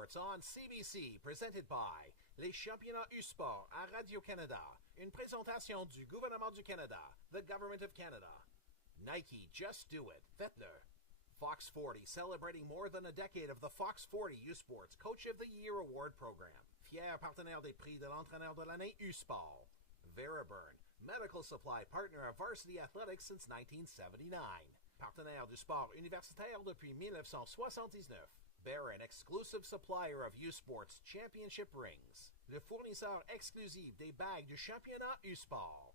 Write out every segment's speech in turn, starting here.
Sports on CBC, presented by les championnats U-Sport à Radio-Canada. Une présentation du gouvernement du Canada, the Government of Canada. Nike, just do it. Faites-le. Fox 40, celebrating more than a decade of the Fox 40 U-Sports Coach of the Year Award Program. Fier partenaire des prix de l'entraîneur de l'année U-Sport. Veriburn, medical supply partner of Varsity Athletics since 1979. Partenaire du sport universitaire depuis 1979. Barron, exclusive supplier of U-Sports Championship rings. Le fournisseur exclusif des bagues du championnat U-Sport.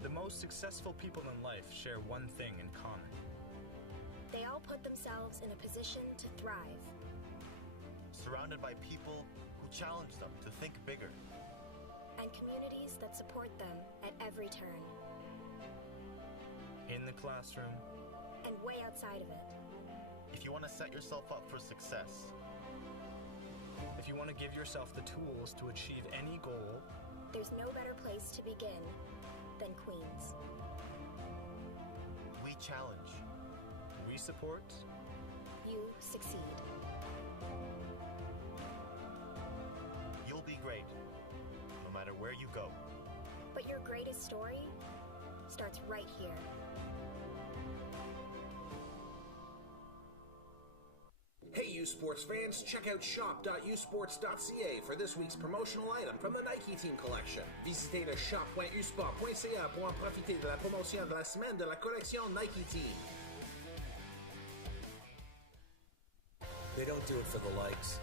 The most successful people in life share one thing in common. They all put themselves in a position to thrive. Surrounded by people who challenge them to think bigger. And communities that support them at every turn. In the classroom. And way outside of it. If you want to set yourself up for success. If you want to give yourself the tools to achieve any goal. There's no better place to begin than Queens. We challenge. We support. You succeed. You'll be great, no matter where you go. But your greatest story starts right here. Hey U-Sports fans, check out shop.usports.ca for this week's promotional item from the Nike Team Collection. Visitez le shop.usport.ca pour en profiter de la promotion de la semaine de la collection Nike Team. They don't do it for the likes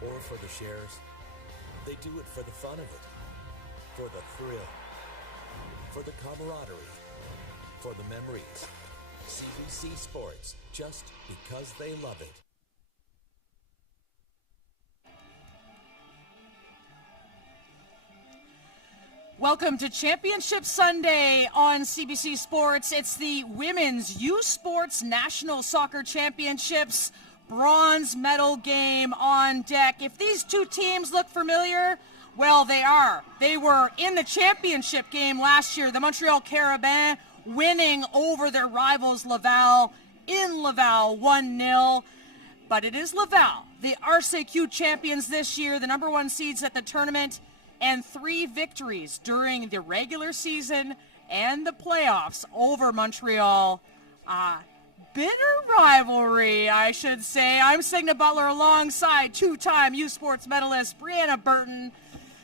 or for the shares. They do it for the fun of it, for the thrill, for the camaraderie, for the memories. CBC Sports, just because they love it. Welcome to Championship Sunday on CBC Sports. It's the Women's U-Sports National Soccer Championships bronze medal game on deck. If these two teams look familiar, well, they are. They were in the championship game last year, the Montreal Carabins winning over their rivals Laval in Laval 1-0. But it is Laval, the RCQ champions this year, the number one seeds at the tournament, and 3 victories during the regular season and the playoffs over Montreal. Bitter rivalry, I should say. I'm Signa Butler alongside two-time U Sports medalist Brianna Burton.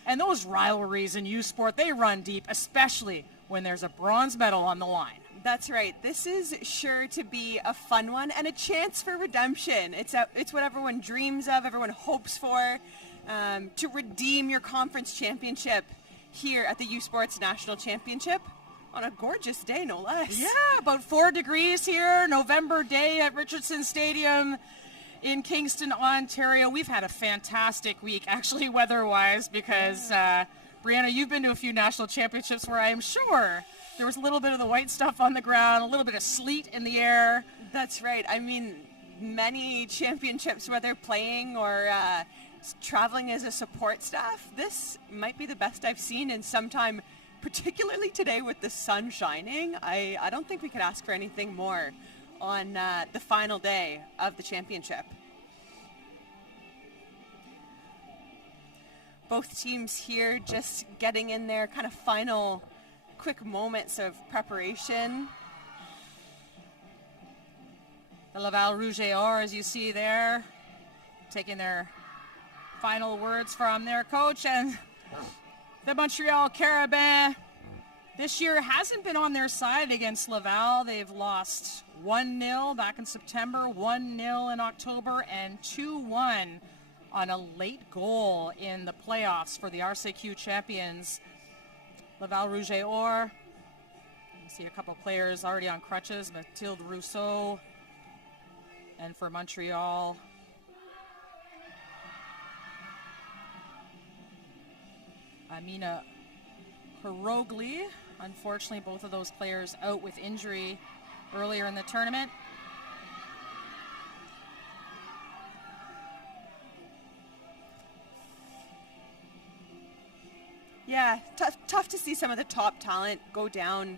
And those rivalries in U Sport, they run deep, especially when there's a bronze medal on the line. That's right. This is sure to be a fun one and a chance for redemption. It's what everyone dreams of, everyone hopes for, to redeem your conference championship here at the U Sports National Championship. On a gorgeous day, no less. Yeah, about 4 degrees here, November day at Richardson Stadium in Kingston, Ontario. We've had a fantastic week, actually, weather-wise, because, Brianna, you've been to a few national championships where I'm sure there was a little bit of the white stuff on the ground, a little bit of sleet in the air. That's right. I mean, many championships, whether playing or traveling as a support staff, this might be the best I've seen in some time. Particularly today with the sun shining, I don't think we could ask for anything more on the final day of the championship. Both teams here just getting in their kind of final quick moments of preparation. The Laval Rouge et Or, as you see there, taking their final words from their coach, and the Montreal Carabins this year hasn't been on their side against Laval. They've lost 1-0 back in September, 1-0 in October, and 2-1 on a late goal in the playoffs for the RCQ champions. Laval Rouge et Or. You see a couple players already on crutches, Mathilde Rousseau. And for Montreal, Amina Hirogli. Unfortunately, both of those players out with injury earlier in the tournament. Yeah, tough to see some of the top talent go down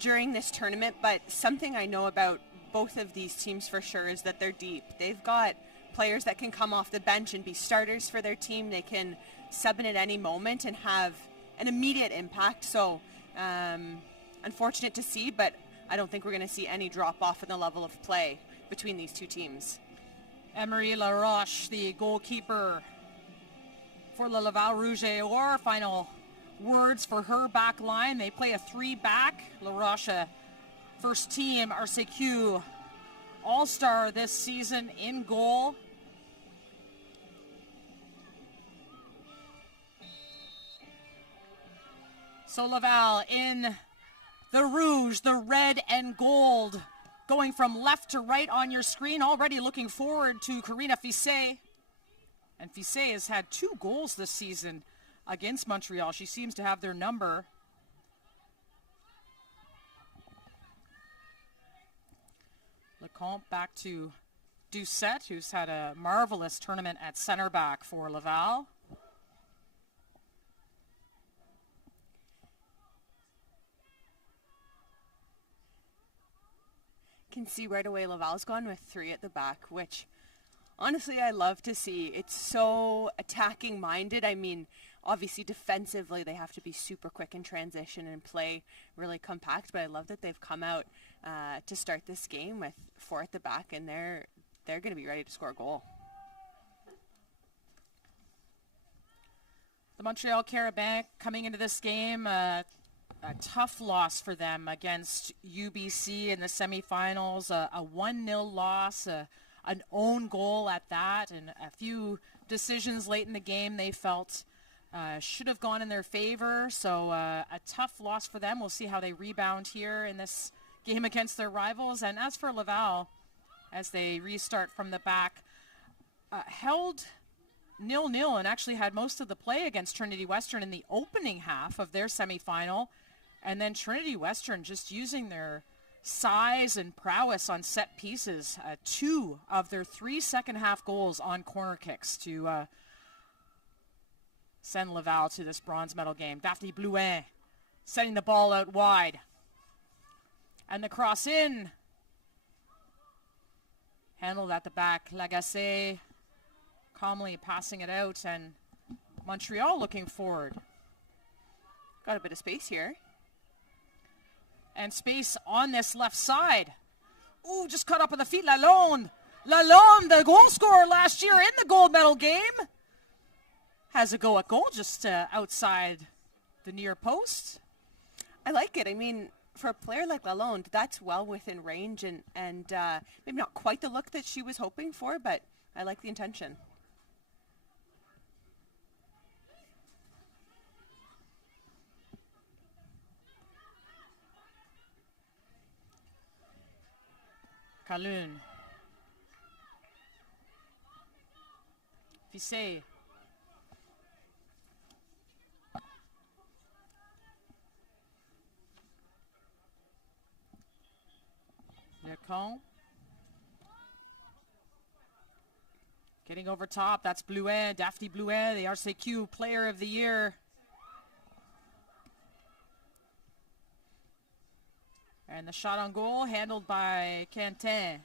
during this tournament, but something I know about both of these teams for sure is that they're deep. They've got players that can come off the bench and be starters for their team. They can sub in at any moment and have an immediate impact. So unfortunate to see, but I don't think we're going to see any drop off in the level of play between these two teams. Emery Laroche, the goalkeeper for the Laval Rouge et Or. Final words for her back line. They play a 3-back. Laroche, first team RCQ All-Star this season in goal. So Laval in the rouge, the red and gold, going from left to right on your screen, already looking forward to Karina Fisset. And Fisset has had 2 goals this season against Montreal. She seems to have their number. Lecomte back to Doucette, who's had a marvelous tournament at center back for Laval. Can see right away Laval's gone with 3 at the back, which honestly I love to see. It's so attacking minded. I mean, obviously defensively they have to be super quick in transition and play really compact, but I love that they've come out to start this game with 4 at the back, and they're going to be ready to score a goal. The Montreal Carabins coming into this game, a tough loss for them against UBC in the semifinals, a 1-0 loss, an own goal at that, and a few decisions late in the game they felt should have gone in their favor. So a tough loss for them. We'll see how they rebound here in this game against their rivals. And as for Laval, as they restart from the back, held 0-0 and actually had most of the play against Trinity Western in the opening half of their semifinal. And then Trinity Western just using their size and prowess on set pieces. 2 of their 3 second-half goals on corner kicks to send Laval to this bronze medal game. Daphne Blouin sending the ball out wide. And the cross in. Handled at the back. Lagacé calmly passing it out, and Montreal looking forward. Got a bit of space here. And space on this left side. Ooh, just caught up with the feet. Lalonde. Lalonde, the goal scorer last year in the gold medal game. Has a go at goal just outside the near post. I like it. I mean, for a player like Lalonde, that's well within range and maybe not quite the look that she was hoping for, but I like the intention. Kalun. Fissé. Lecon. Getting over top, that's Blouin, Daphne Blouin, the RCQ Player of the Year. And the shot on goal handled by Quentin.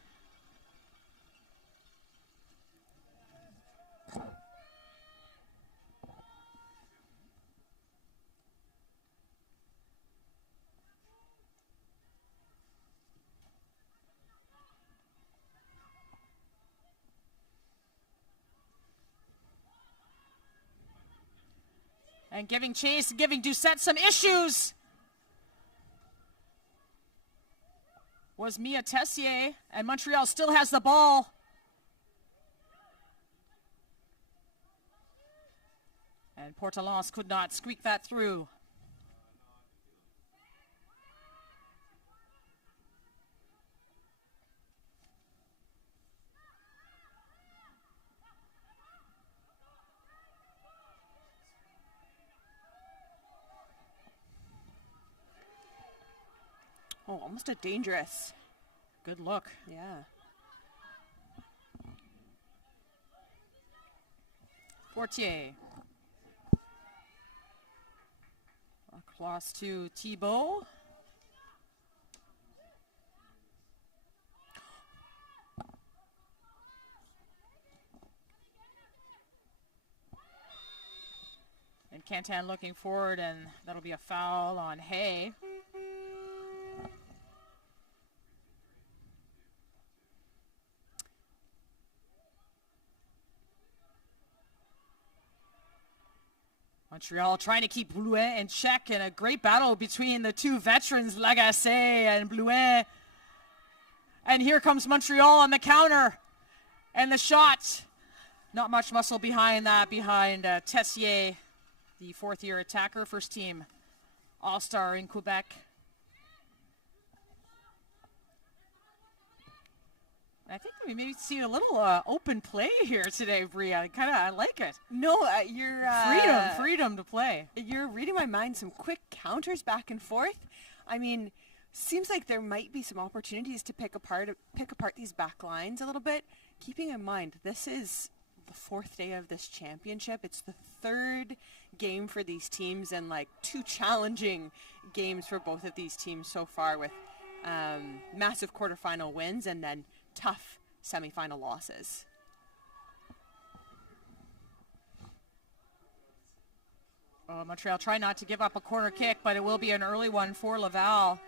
And giving chase, giving Doucette some issues. Was Mia Tessier, and Montreal still has the ball. And Portalance could not squeak that through. Oh, almost a dangerous. Good look. Yeah. Fortier. Across to Thibault. And Cantan looking forward, and that'll be a foul on Hay. Montreal trying to keep Blouin in check, and a great battle between the two veterans, Lagacé and Blouin. And here comes Montreal on the counter. And the shot. Not much muscle behind that, behind Tessier, the fourth-year attacker, first team All-Star in Quebec. I think we maybe see a little open play here today, Bria. I like it. No, you're... freedom to play. You're reading my mind. Some quick counters back and forth. I mean, seems like there might be some opportunities to pick apart these back lines a little bit. Keeping in mind, this is the fourth day of this championship. It's the third game for these teams, and like two challenging games for both of these teams so far, with massive quarterfinal wins and then tough semifinal losses. Montreal try not to give up a corner kick, but it will be an early one for Laval.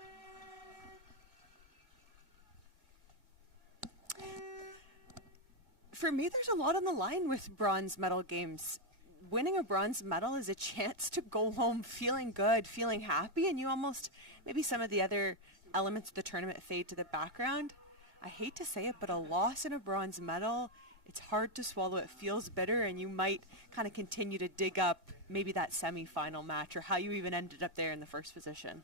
For me, there's a lot on the line with bronze medal games. Winning a bronze medal is a chance to go home feeling good, feeling happy, and you almost, maybe some of the other elements of the tournament fade to the background. I hate to say it, but a loss in a bronze medal, it's hard to swallow. It feels bitter, and you might kind of continue to dig up maybe that semifinal match or how you even ended up there in the first position.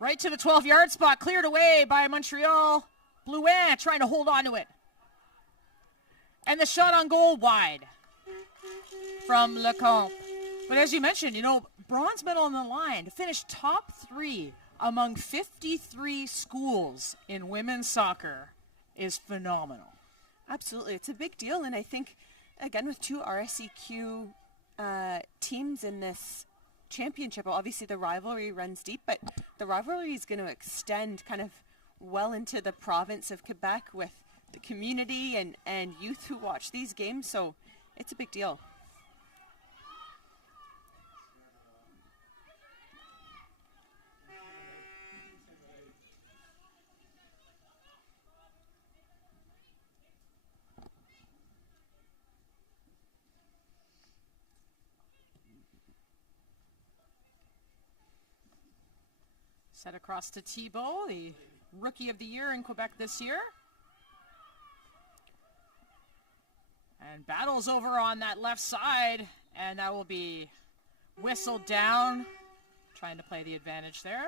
Right to the 12-yard spot, cleared away by Montreal. Blouin trying to hold on to it. And the shot on goal wide from Lecomte. But as you mentioned, bronze medal on the line to finish top 3 among 53 schools in women's soccer is phenomenal. Absolutely. It's a big deal. And I think, again, with two RSEQ teams in this championship, obviously the rivalry runs deep, but the rivalry is going to extend kind of well into the province of Quebec with the community and youth who watch these games. So it's a big deal. Set across to Thibault, the Rookie of the Year in Quebec this year. And battles over on that left side, and that will be whistled down. Trying to play the advantage there.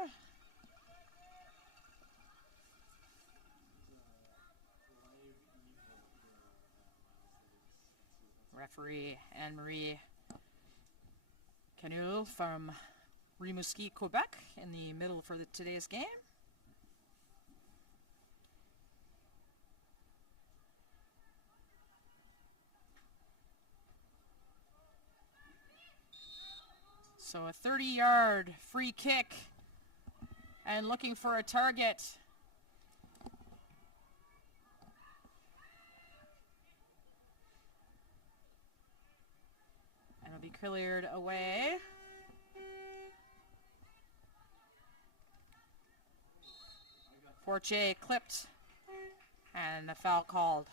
Referee Anne-Marie Canul from Rimouski, Quebec, in the middle for today's game. So a 30-yard free kick and looking for a target. And it'll be cleared away. Fortier clipped and a foul called.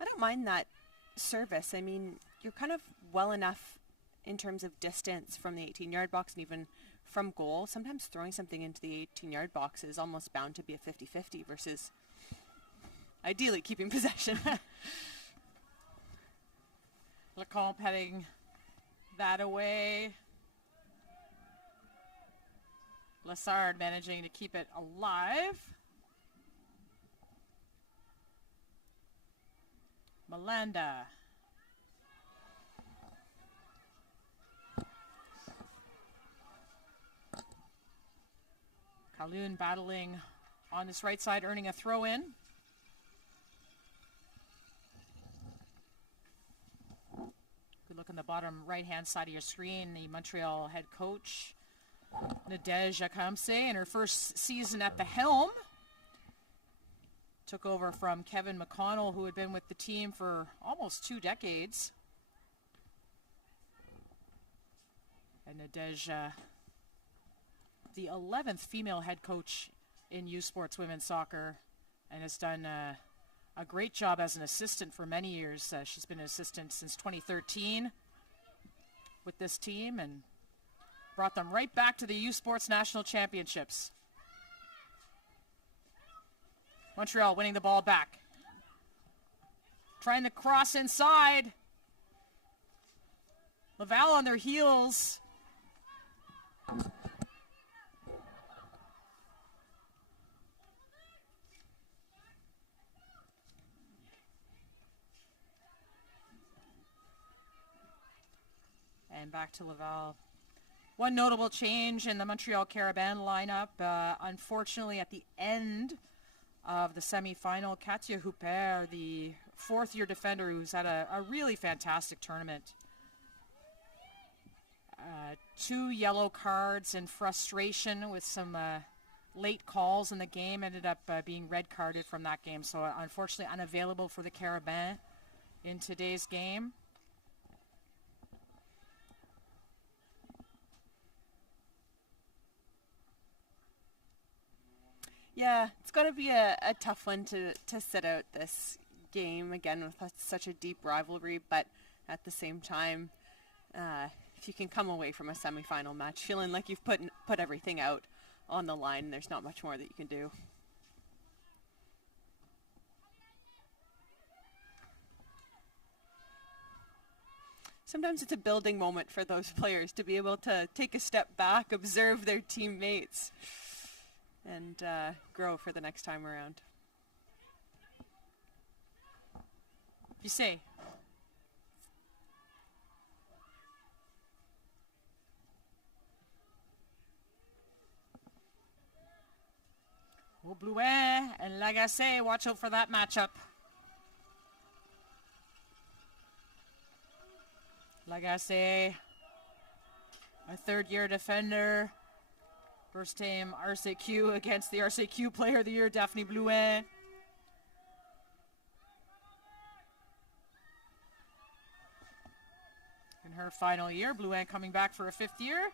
I don't mind that service. I mean, you're kind of well enough in terms of distance from the 18-yard box and even from goal. Sometimes throwing something into the 18-yard box is almost bound to be a 50-50 versus ideally keeping possession. Lecomte heading that away. Lessard managing to keep it alive. Melanda. Calhoun battling on his right side, earning a throw in. Good look on the bottom right-hand side of your screen. The Montreal head coach, Nadège Akamse, in her first season at the helm. Took over from Kevin McConnell, who had been with the team for almost 2 decades. And Nadège, the 11th female head coach in U Sports women's soccer, and has done a great job as an assistant for many years. She's been an assistant since 2013 with this team and brought them right back to the U Sports National Championships. Montreal winning the ball back. Trying to cross inside. Laval on their heels. And back to Laval. One notable change in the Montreal Carabin lineup. Unfortunately, at the end of the semifinal, Katia Huppert, the 4th-year defender who's had a really fantastic tournament. 2 yellow cards and frustration with some late calls in the game, ended up being red carded from that game. So unfortunately unavailable for the Carabin in today's game. Yeah, it's going to be a tough one to sit out this game, again, with such a deep rivalry. But at the same time, if you can come away from a semifinal match feeling like you've put everything out on the line, there's not much more that you can do. Sometimes it's a building moment for those players to be able to take a step back, observe their teammates, and grow for the next time around. You say. Blouet and Lagacé, watch out for that matchup. Lagacé, a 3rd-year defender. First team RCQ against the RCQ Player of the Year, Daphne Blouet. her final year. Blouin coming back for a 5th year.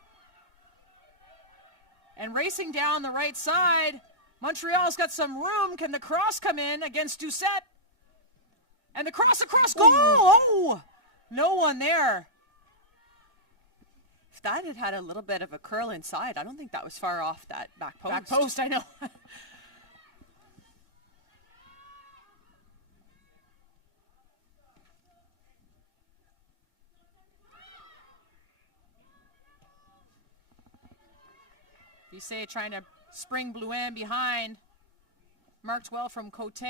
And racing down the right side, Montreal's got some room. Can the cross come in against Doucette? And the cross across goal! Oh! No one there. If that had had a little bit of a curl inside, I don't think that was far off that back post. Back post, I know. Bissé trying to spring Blouin behind. Marked well from Cote.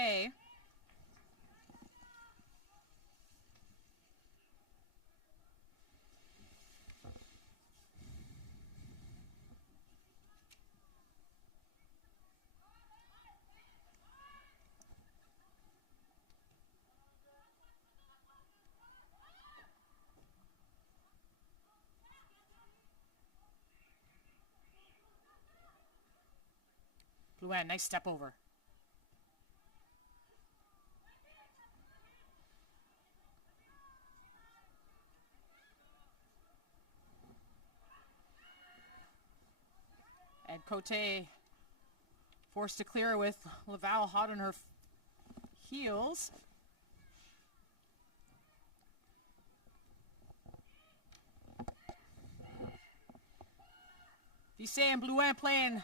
Blouin, nice step over. And Cote forced to clear with Laval hot on her heels. Bissé and Blouin playing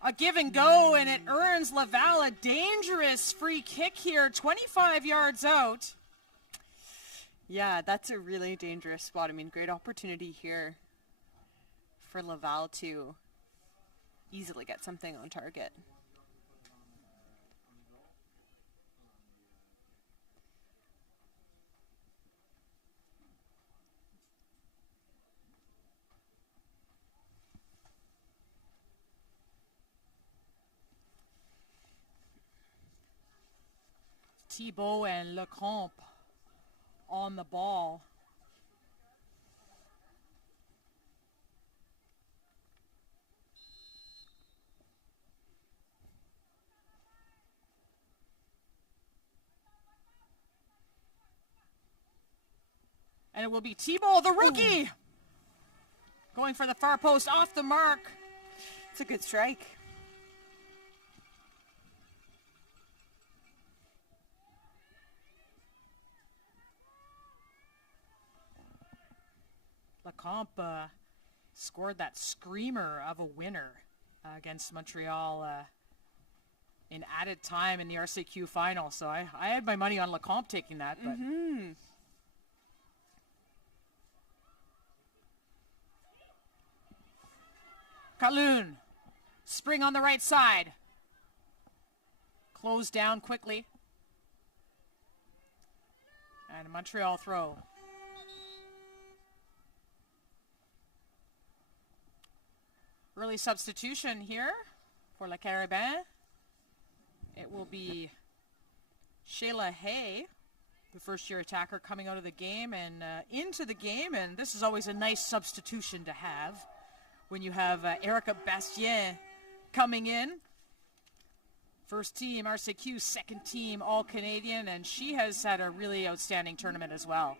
a give and go, and it earns Laval a dangerous free kick here, 25 yards out. Yeah, that's a really dangerous spot. I mean, great opportunity here for Laval to easily get something on target. Thibault and Lecomte on the ball. And it will be Thibault, the rookie, ooh, going for the far post off the mark. It's a good strike. Lecomte scored that screamer of a winner against Montreal in added time in the RCQ final. So I had my money on Lecomte taking that. But Calhoun, spring on the right side. Closed down quickly. And a Montreal throw. Early substitution here for Le Carabin. It will be Shayla Hay, the first-year attacker, coming out of the game and into the game. And this is always a nice substitution to have when you have Erica Bastien coming in. First team RCQ, second team All-Canadian, and she has had a really outstanding tournament as well.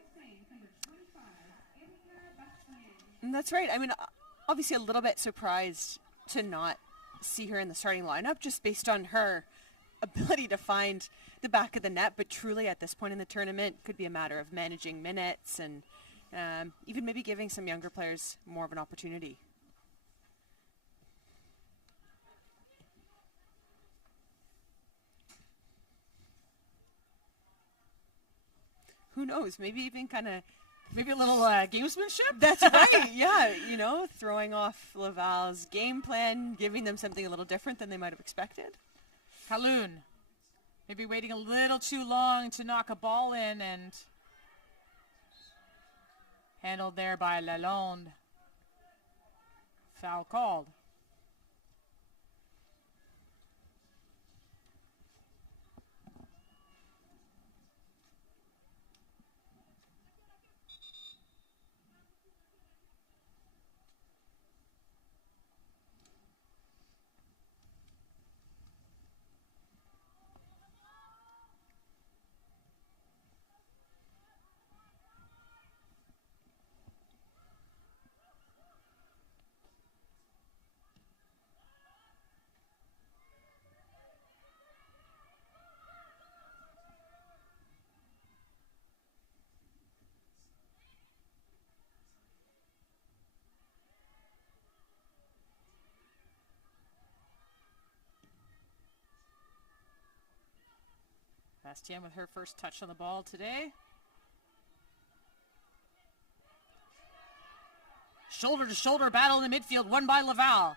And that's right. I mean, obviously a little bit surprised to not see her in the starting lineup just based on her ability to find the back of the net, but truly at this point in the tournament could be a matter of managing minutes and even maybe giving some younger players more of an opportunity. Who knows, maybe even maybe a little gamesmanship? That's right, yeah. You know, throwing off Laval's game plan, giving them something a little different than they might have expected. Calhoun, maybe waiting a little too long to knock a ball in, and handled there by Lalonde. Foul called. Bastien with her first touch on the ball today. Shoulder-to-shoulder battle in the midfield, won by Laval.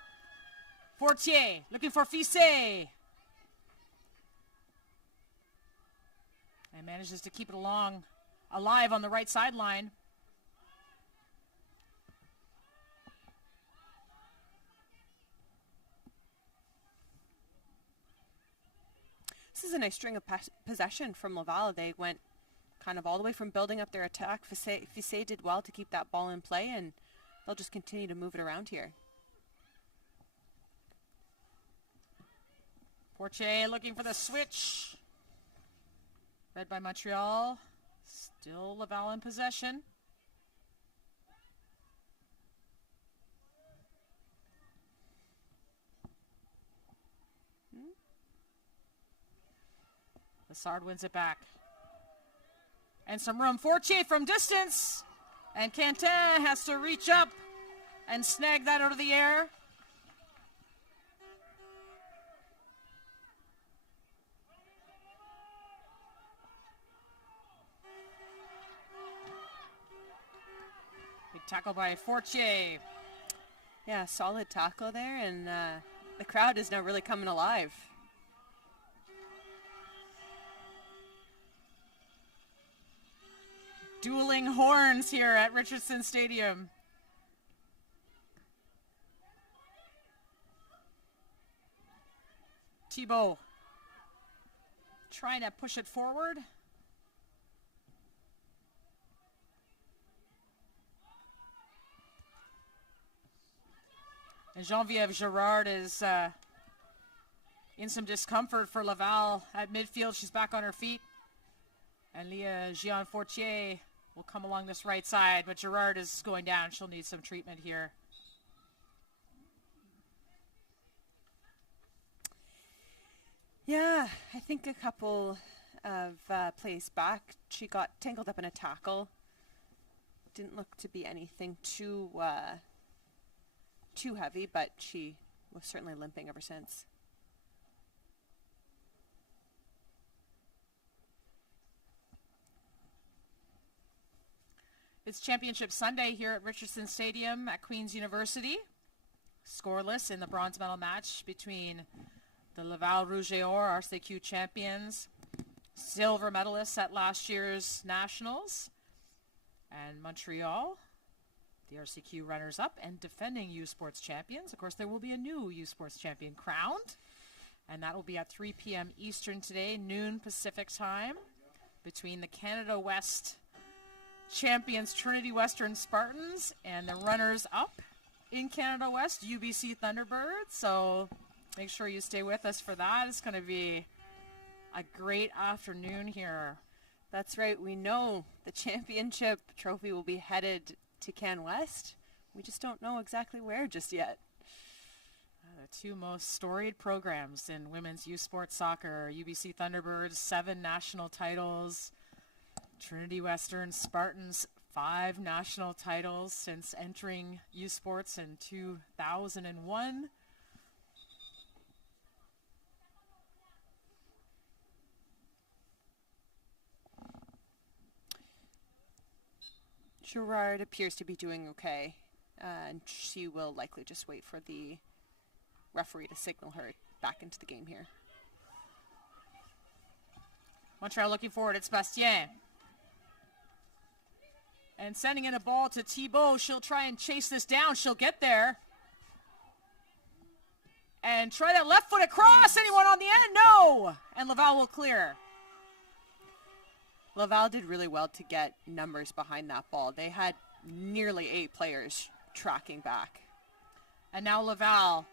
Fortier looking for Fisset. And manages to keep it alive on the right sideline. This is a nice string of possession from Laval. They went kind of all the way from building up their attack. Fisset did well to keep that ball in play, and they'll just continue to move it around here. Fortier looking for the switch. Read by Montreal. Still Laval in possession. Lassard wins it back. And some room. Fortier from distance. And Quentin has to reach up and snag that out of the air. Big tackle by Fortier. Yeah, solid tackle there, and the crowd is now really coming alive. Dueling horns here at Richardson Stadium. Thibault trying to push it forward. And Geneviève Girard is in some discomfort for Laval at midfield. She's back on her feet. And Leah Jean-Fortier will come along this right side, but Girard is going down. She'll need some treatment here. Yeah, I think a couple of plays back, she got tangled up in a tackle. Didn't look to be anything too heavy, but she was certainly limping ever since. It's Championship Sunday here at Richardson Stadium at Queen's University. Scoreless in the bronze medal match between the Laval Rouge et Or RCQ champions, silver medalists at last year's Nationals, and Montreal, the RCQ runners-up and defending U Sports champions. Of course, there will be a new U Sports champion crowned, and that will be at 3 p.m. Eastern today, noon Pacific time, between the Canada West champions Trinity Western Spartans and the runners-up in Canada West, UBC Thunderbirds. So make sure you stay with us for that. It's going to be a great afternoon here. That's right. We know the championship trophy will be headed to Can West. We just don't know exactly where just yet. The two most storied programs in women's U Sports soccer. UBC Thunderbirds, 7 national titles. Trinity Western Spartans, 5 national titles since entering U Sports in 2001. Girard appears to be doing okay, and she will likely just wait for the referee to signal her back into the game here. Montreal looking forward. It's Bastien. And sending in a ball to Thibault. She'll try and chase this down. She'll get there. And try that left foot across. Anyone on the end? No! And Laval will clear. Laval did really well to get numbers behind that ball. They had nearly 8 players tracking back. And now Laval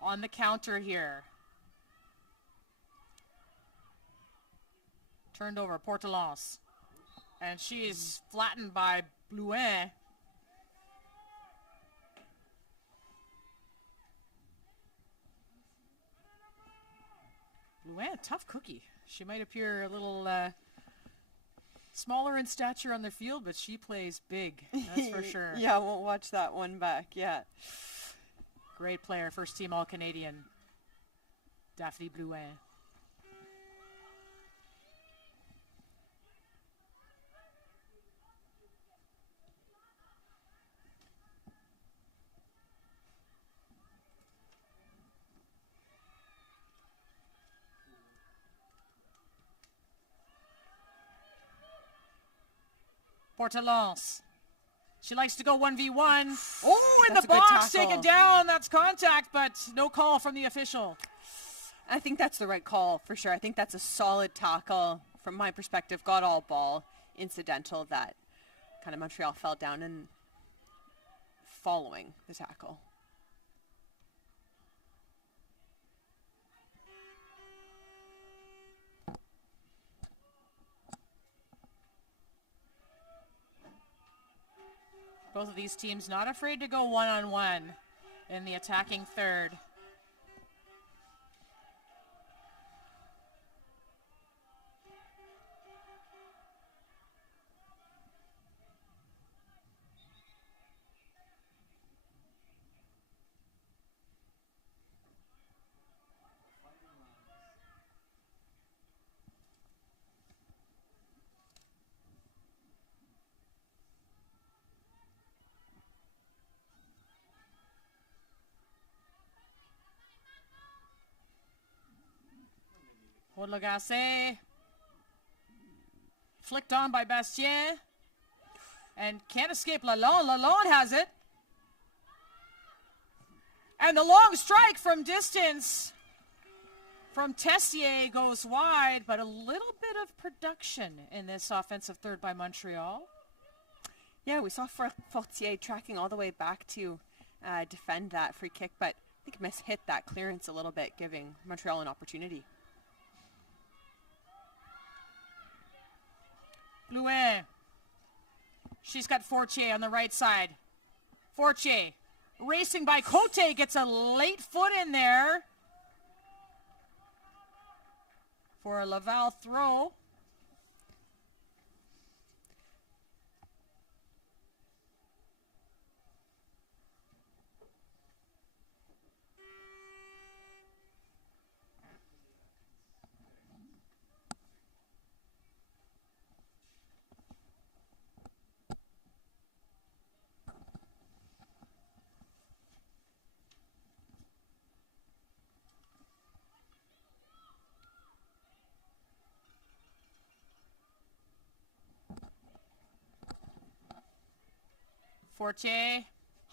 on the counter here. Turned over, Portelance. And she's flattened by Blouin. Blouin, tough cookie. She might appear a little smaller in stature on the field, but she plays big, that's for sure. Yeah, I won't watch that one back, yeah. Great player, first team All-Canadian, Daphne Blouin. Portelance. She likes to go 1v1. Oh, in That's the a good box, tackle. taken down. That's contact, but no call from the official. I think that's the right call for sure. I think that's a solid tackle from my perspective. Got all ball, incidental that kind of Montreal fell down and following the tackle. Both of these teams not afraid to go one-on-one in the attacking third. Lagacé, flicked on by Bastien, and can't escape Lalonde. Lalonde has it. And the long strike from distance from Tessier goes wide, but a little bit of production in this offensive third by Montreal. Yeah, we saw Fortier tracking all the way back to defend that free kick, but I think Miss hit that clearance a little bit, giving Montreal an opportunity. Blouin. She's got Fortier on the right side. Fortier racing by Cote, gets a late foot in there for a Laval throw. Fortier,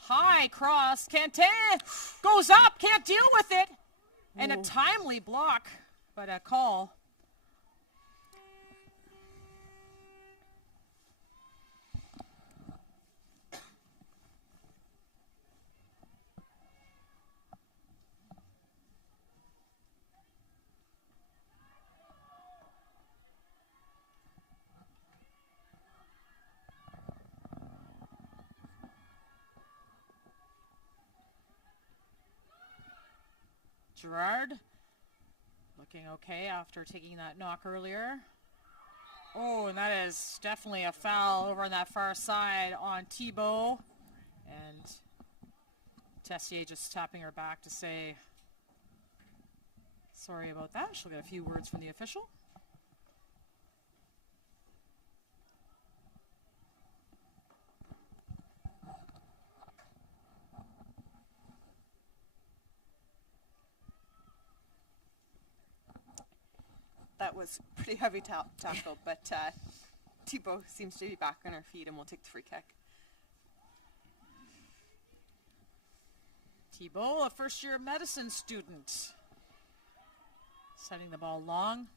high cross. Quentin goes up, can't deal with it. And a timely block, but a call. Gerard looking okay after taking that knock earlier. Oh, and that is definitely a foul over on that far side on Thibault. And Tessier just tapping her back to say sorry about that. She'll get a few words from the official. That was pretty heavy tackle, but Thibault seems to be back on her feet and will take the free kick. Thibault, a first-year medicine student, setting the ball long.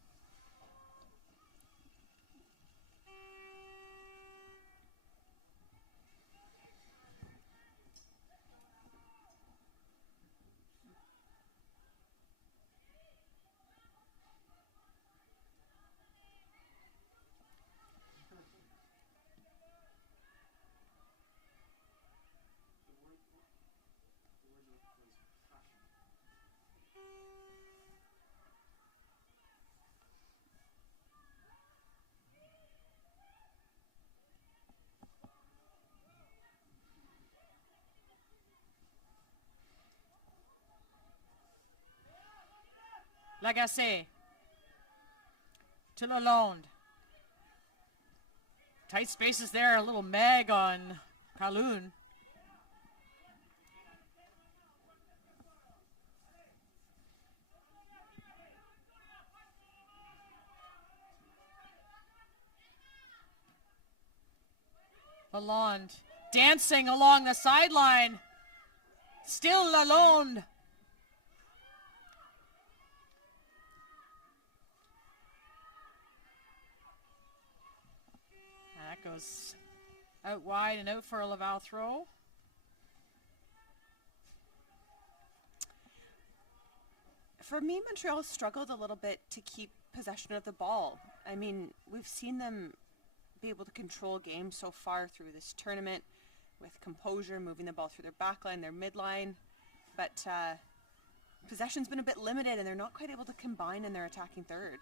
Lagacé to Lalonde. Tight spaces there, a little mag on Kaloun. Lalonde dancing along the sideline. Still Lalonde. That goes out wide and out for a Laval throw. For me, Montreal struggled a little bit to keep possession of the ball. I mean, we've seen them be able to control games so far through this tournament with composure, moving the ball through their backline, their midline. But possession's been a bit limited, and they're not quite able to combine in their attacking third.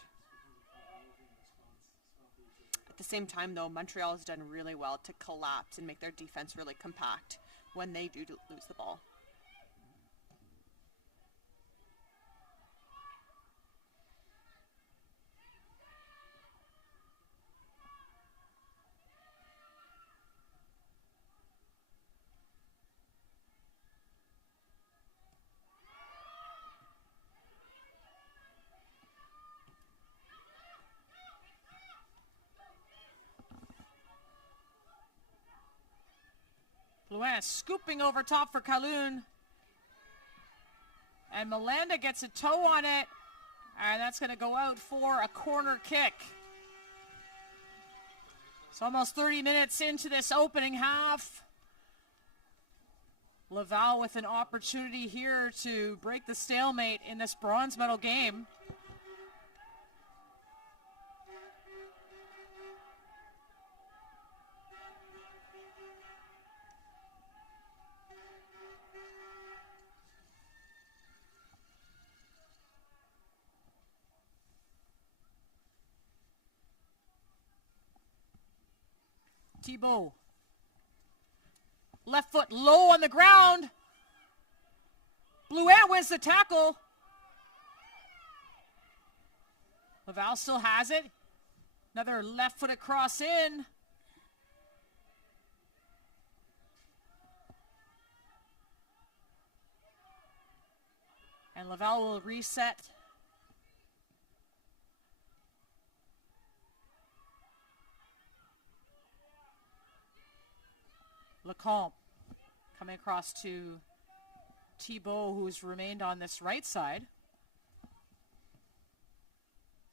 At the same time, though, Montreal has done really well to collapse and make their defense really compact when they do lose the ball. Blouin scooping over top for Calhoun. And Melanda gets a toe on it. And that's going to go out for a corner kick. It's almost 30 minutes into this opening half. Laval with an opportunity here to break the stalemate in this bronze medal game. Thibault. Left foot low on the ground. Blouin wins the tackle. Laval still has it. Another left-footed cross in. And Laval will reset. Lecomte coming across to Thibault, who's remained on this right side.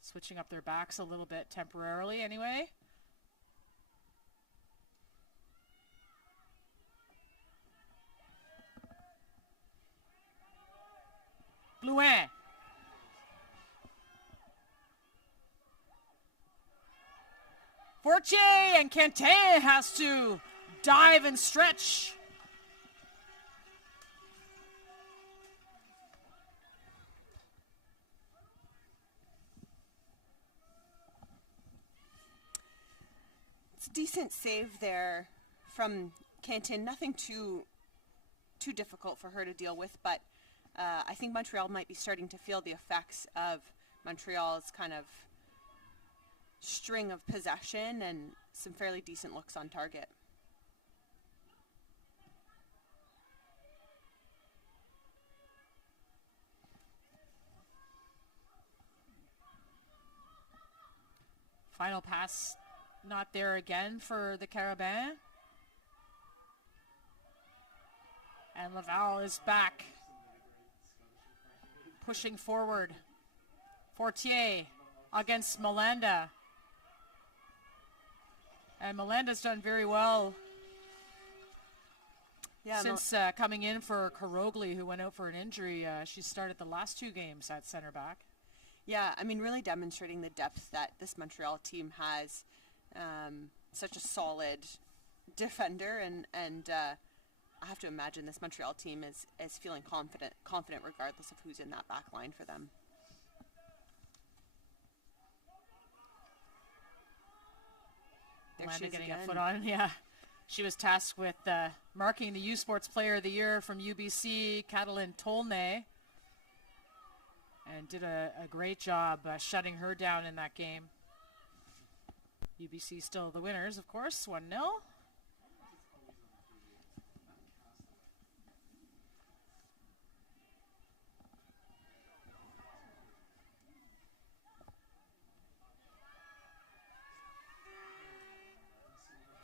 Switching up their backs a little bit temporarily anyway. Blouin. Fortier, and Quentin has to dive and stretch. It's a decent save there from Quentin. Nothing too difficult for her to deal with, but I think Montreal might be starting to feel the effects of Montreal's kind of string of possession and some fairly decent looks on target. Final pass not there again for the Carabins. And Laval is back. Pushing forward. Fortier against Melanda. And Melanda's done very well since coming in for Karogli, who went out for an injury. She started the last two games at center back. Yeah, I mean, really demonstrating the depth that this Montreal team has. Such a solid defender, and I have to imagine this Montreal team is feeling confident regardless of who's in that back line for them. There she is getting again. a foot on, yeah. She was tasked with marking the U Sports Player of the Year from UBC, Catalin Tolnay, and did a great job shutting her down in that game. UBC still the winners, of course, 1-0.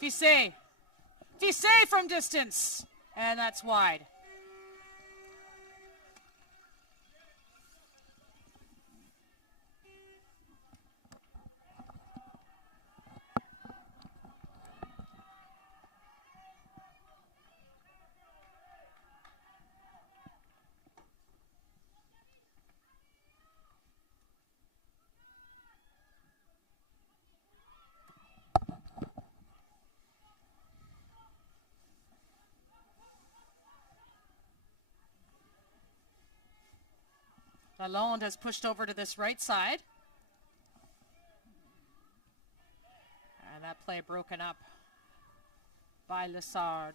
Fissé Fisset from distance. And that's wide. Lalonde has pushed over to this right side. And that play broken up by Lessard.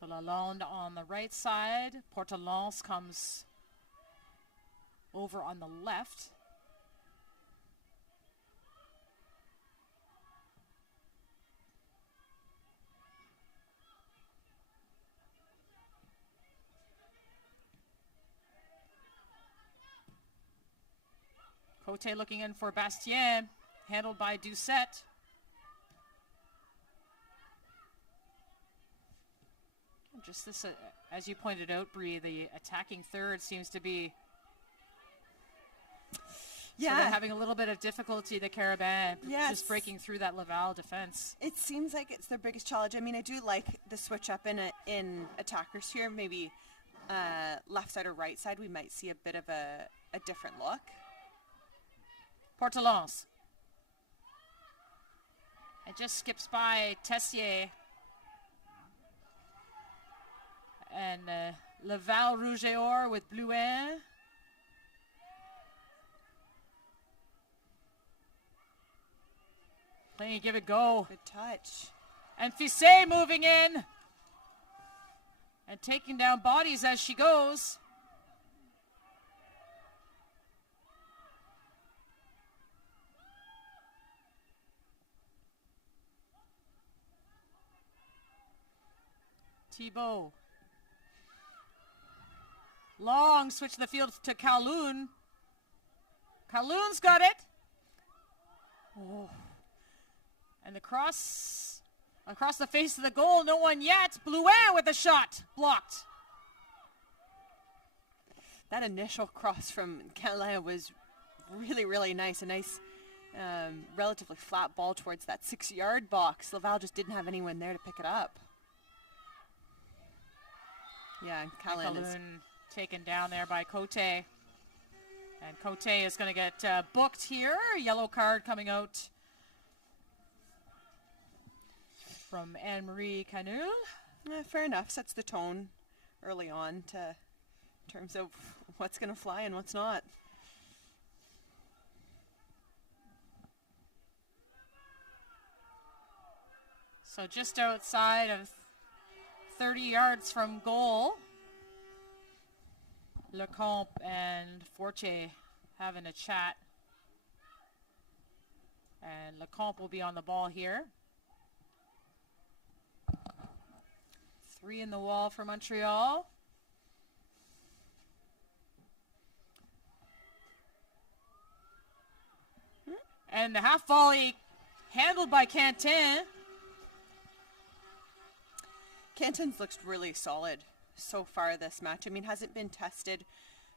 So Lalonde on the right side. Portelance comes over on the left. Cote looking in for Bastien, handled by Doucette. Just this, as you pointed out, Bree, the attacking third seems to be sort of having a little bit of difficulty, the Carabin, just breaking through that Laval defense. It seems like it's their biggest challenge. I mean, I do like the switch up in attackers here. Maybe left side or right side, we might see a bit of a different look. Portelance. It just skips by Tessier. And Laval Rouge et Or with Blouin. Playing give it go. Good touch. And Fisset moving in. And taking down bodies as she goes. Thibault. Long switch to the field to Calhoun. Calhoun's got it. Oh. And the cross across the face of the goal. No one yet. Blouin with a shot. Blocked. That initial cross from Calais was really, really nice. A nice, relatively flat ball towards that 6-yard box. Laval just didn't have anyone there to pick it up. Yeah, and Calhoun taken down there by Cote. And Cote is going to get booked here. Yellow card coming out from Anne-Marie Canu. Fair enough. Sets the tone early on in terms of what's going to fly and what's not. So just outside of 30 yards from goal, Lecomte and Fortier having a chat. And Lecomte will be on the ball here. 3 in the wall for Montreal. And the half volley handled by Quentin. Canton's looked really solid so far this match. I mean, hasn't been tested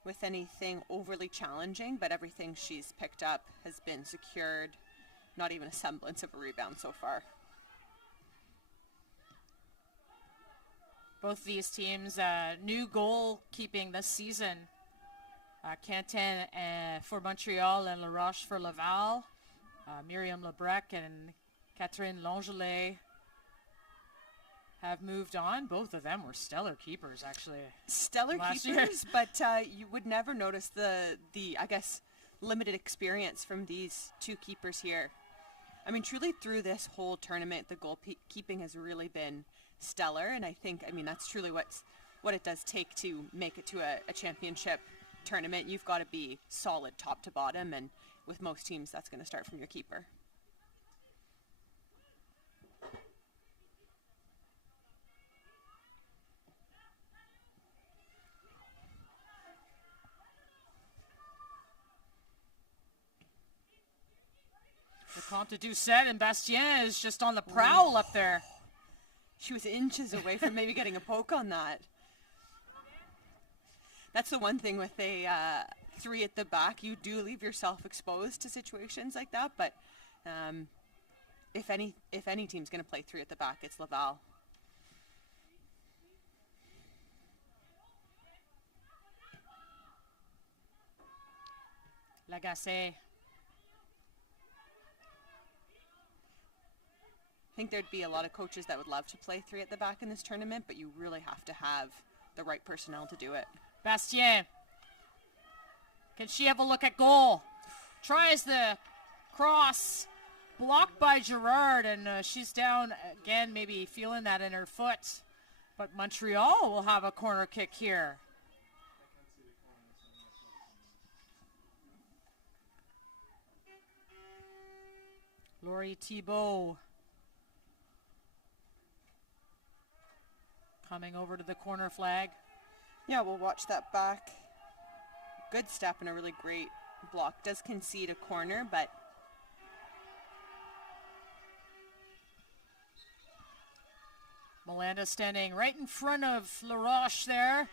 with anything overly challenging, but everything she's picked up has been secured. Not even a semblance of a rebound so far. Both these teams, new goalkeeping this season. Quentin for Montreal and Laroche for Laval. Myriam Lebrec and Catherine Longelet have moved on. Both of them were stellar keepers, actually. Stellar keepers, but you would never notice the I guess, limited experience from these two keepers here. I mean, truly through this whole tournament, the goalkeeping has really been stellar, and I think, I mean, that's truly what it does take to make it to a championship tournament. You've got to be solid top to bottom, and with most teams, that's going to start from your keeper. Comte de Doucet, and Bastien is just on the prowl up there. She was inches away from maybe getting a poke on that. That's the one thing with a 3 at the back. You do leave yourself exposed to situations like that, but if any team's going to play 3 at the back, it's Laval. Lagacé. I think there'd be a lot of coaches that would love to play 3 at the back in this tournament, but you really have to have the right personnel to do it. Bastien. Can she have a look at goal? Tries the cross. Blocked by Girard, and she's down again, maybe feeling that in her foot. But Montreal will have a corner kick here. Laurie Thibault coming over to the corner flag. Yeah, we'll watch that back. Good step and a really great block. Does concede a corner, but Melanda standing right in front of LaRoche there.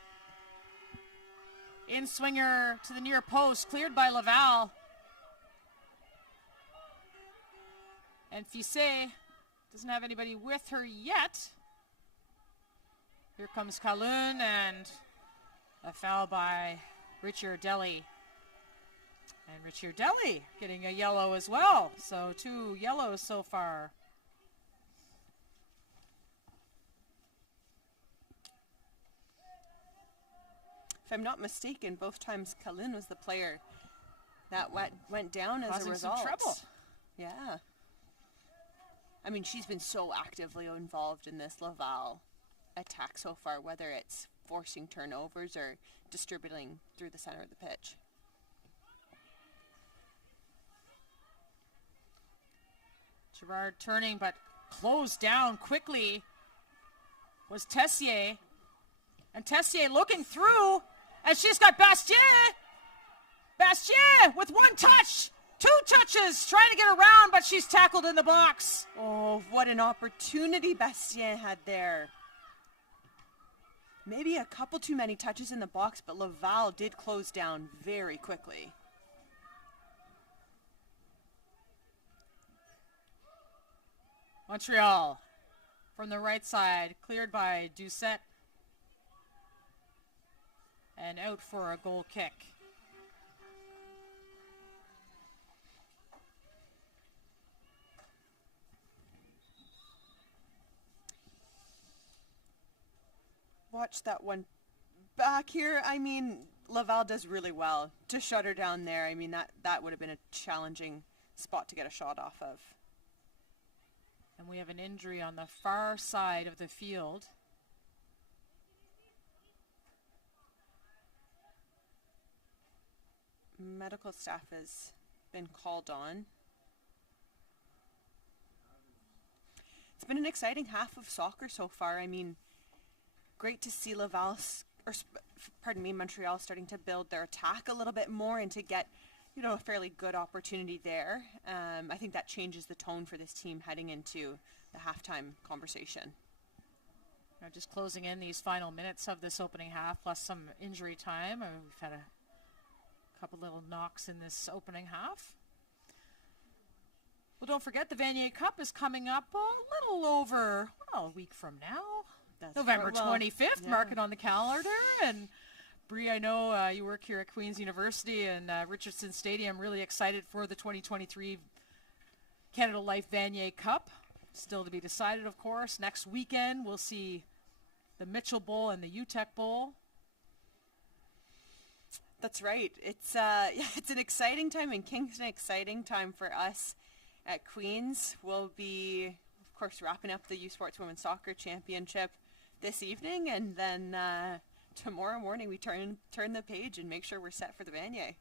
In swinger to the near post, cleared by Laval. And Fisset doesn't have anybody with her yet. Here comes Kalun, and a foul by Ricciardelli. And Ricciardelli getting a yellow as well. So 2 yellows so far. if I'm not mistaken, both times Kalun was the player that went down as Causing a result. some trouble. Yeah. I mean, she's been so actively involved in this Laval attack so far, whether it's forcing turnovers or distributing through the center of the pitch. Girard turning, but closed down quickly was Tessier. And Tessier looking through, and she's got Bastien. Bastien with one touch. 2 touches, trying to get around, but she's tackled in the box. Oh, what an opportunity Bastien had there. Maybe a couple too many touches in the box, but Laval did close down very quickly. Montreal from the right side, cleared by Doucet. And out for a goal kick. Watch that one back here. I mean, Laval does really well to shut her down there. I mean, that would have been a challenging spot to get a shot off of. And we have an injury on the far side of the field. Medical staff has been called on. It's been an exciting half of soccer so far. I mean, great to see Montreal starting to build their attack a little bit more and to get, a fairly good opportunity there. I think that changes the tone for this team heading into the halftime conversation. Just closing in these final minutes of this opening half, plus some injury time. We've had a couple little knocks in this opening half. Well, don't forget the Vanier Cup is coming up a little over a week from now. That's November right. 25th, Yeah. Mark it on the calendar. And Bree, I know you work here at Queen's University and Richardson Stadium. Really excited for the 2023 Canada Life Vanier Cup. Still to be decided, of course. Next weekend, we'll see the Mitchell Bowl and the UTEC Bowl. That's right. It's an exciting time in Kingston, exciting time for us at Queen's. We'll be, of course, wrapping up the U Sports Women's Soccer Championship this evening, and then tomorrow morning we turn the page and make sure we're set for the Vanier.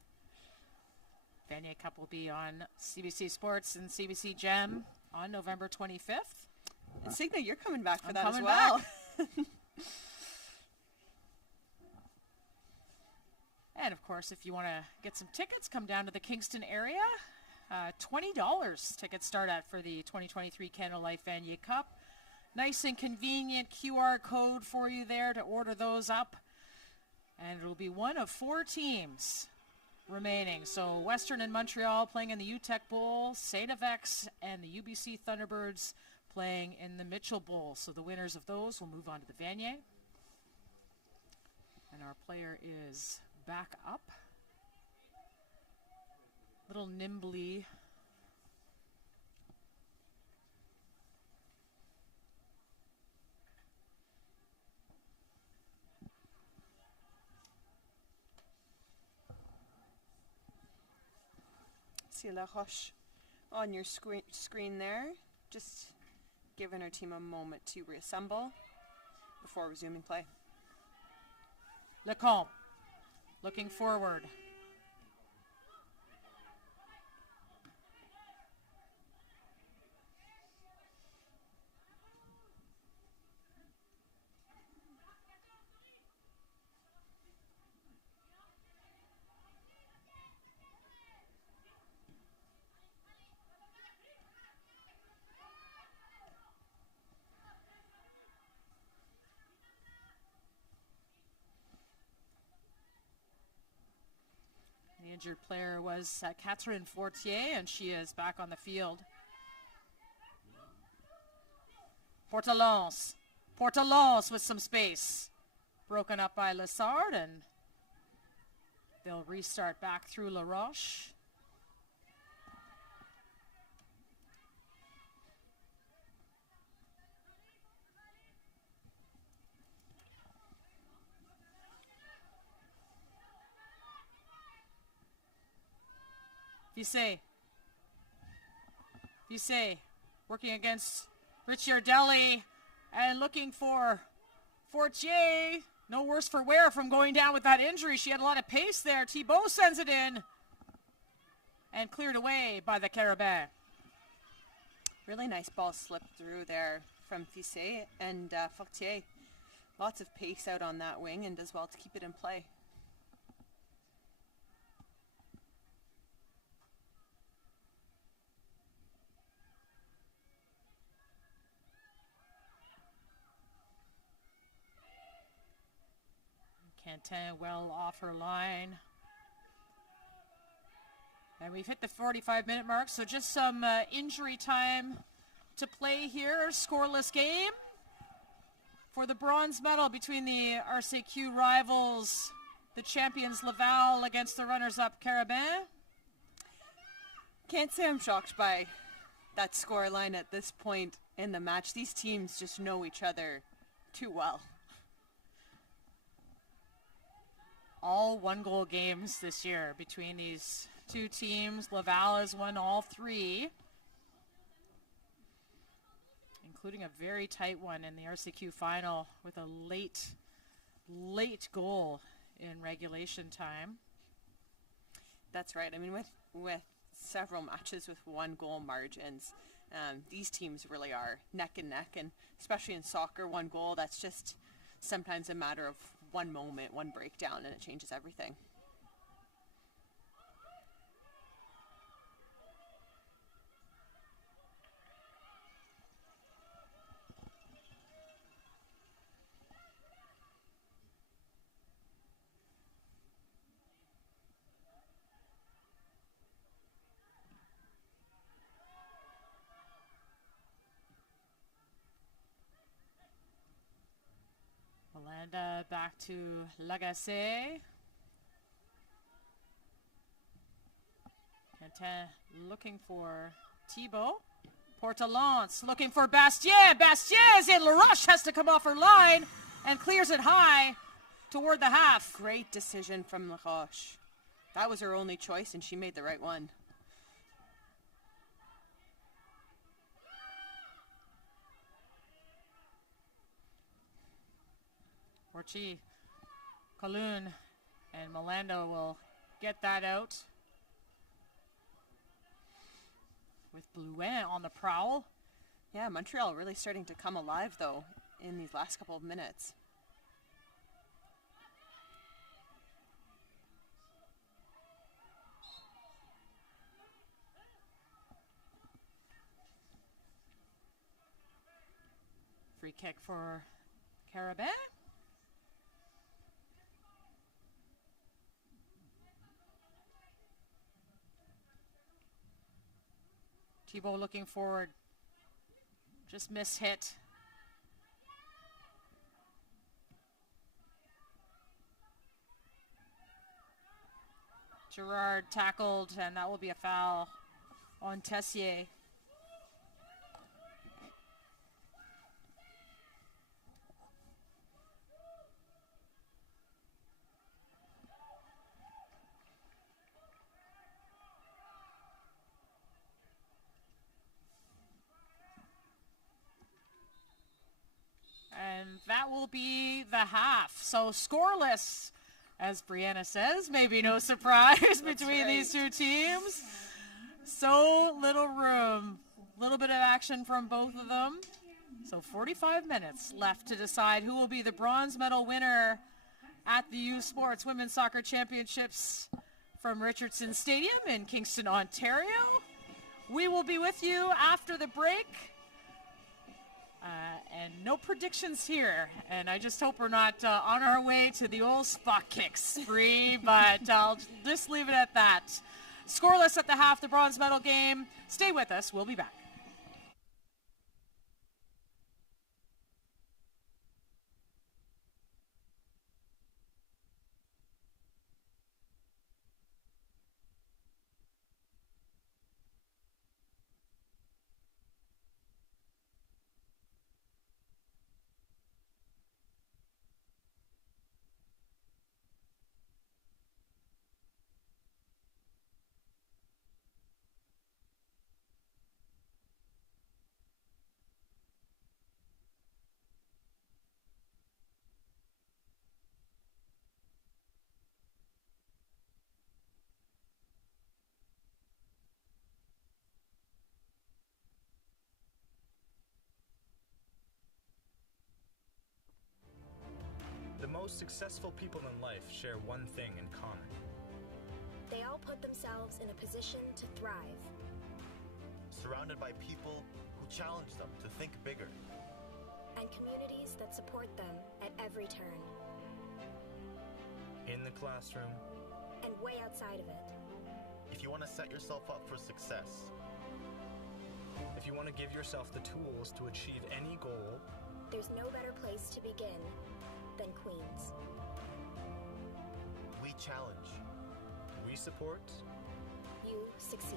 Vanier Cup will be on CBC Sports and CBC Gem on November 25th. And Signa, you're coming back for I'm that as coming well. And, of course, if you want to get some tickets, come down to the Kingston area. $20 tickets start at for the 2023 Canada Life Vanier Cup. Nice and convenient QR code for you there to order those up. And it will be one of 4 teams remaining. So Western and Montreal playing in the UTEC Bowl, St. FX and the UBC Thunderbirds playing in the Mitchell Bowl. So the winners of those will move on to the Vanier. And our player is back up. Little nimbly. See La Roche on your screen there. Just giving our team a moment to reassemble before resuming play. Lecomte looking forward. The injured player was Catherine Fortier, and she is back on the field. Portalance with some space. Broken up by Lessard, and they'll restart back through La Roche. Vissé working against Ricciardelli and looking for Fortier. No worse for wear from going down with that injury. She had a lot of pace there. Thibault sends it in and cleared away by the Carabin. Really nice ball slipped through there from Vissé and Fortier. Lots of pace out on that wing and does well to keep it in play. Quentin well off her line. And we've hit the 45-minute mark, so just some injury time to play here. Scoreless game for the bronze medal between the RCQ rivals, the champions Laval against the runners-up Carabin. Can't say I'm shocked by that scoreline at this point in the match. These teams just know each other too well. All one-goal games this year between these two teams. Laval has won all 3, including a very tight one in the RCQ final with a late goal in regulation time. That's right. I mean, with several matches with 1-goal margins, these teams really are neck and neck, and especially in soccer, 1 goal, that's just sometimes a matter of one moment, one breakdown, and it changes everything. Melanda back to Lagacé. Quentin looking for Thibault. Portalance looking for Bastien. Bastien is in. LaRoche has to come off her line and clears it high toward the half. Great decision from LaRoche. That was her only choice, and she made the right one. Porchi, Colun, and Melando will get that out. With Blouin on the prowl. Yeah, Montreal really starting to come alive, though, in these last couple of minutes. free kick for Carabin. Thibault looking forward. Just mishit. Gerard tackled, and that will be a foul on Tessier. And that will be the half. So scoreless, as Brianna says, maybe no surprise between these two teams. So little room, little bit of action from both of them. So 45 minutes left to decide who will be the bronze medal winner at the U Sports Women's Soccer Championships from Richardson Stadium in Kingston, Ontario. We will be with you after the break. And no predictions here. And I just hope we're not on our way to the old spot kick spree, but I'll just leave it at that. Scoreless at the half, the bronze medal game. Stay with us. We'll be back. The most successful people in life share one thing in common. They all put themselves in a position to thrive. Surrounded by people who challenge them to think bigger. And communities that support them at every turn. In the classroom. And way outside of it. If you want to set yourself up for success. If you want to give yourself the tools to achieve any goal. There's no better place to begin than Queens. We challenge. We support. You succeed.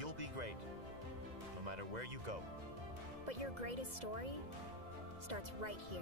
You'll be great, no matter where you go. But your greatest story starts right here.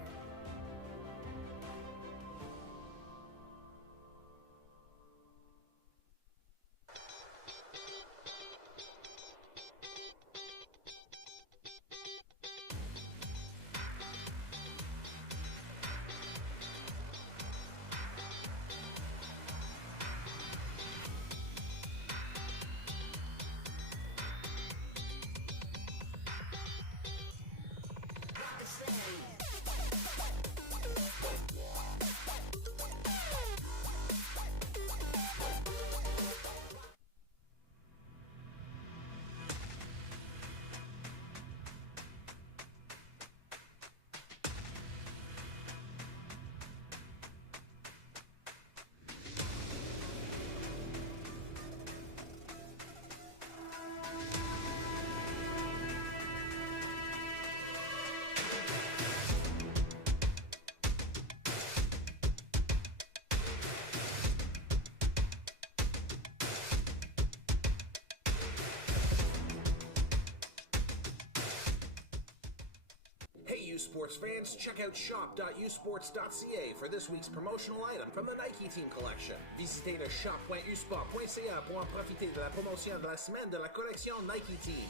U Sports fans, check out shop.usports.ca for this week's promotional item from the Nike Team Collection. Visitez le shop.usport.ca pour en profiter de la promotion de la semaine de la collection Nike Team.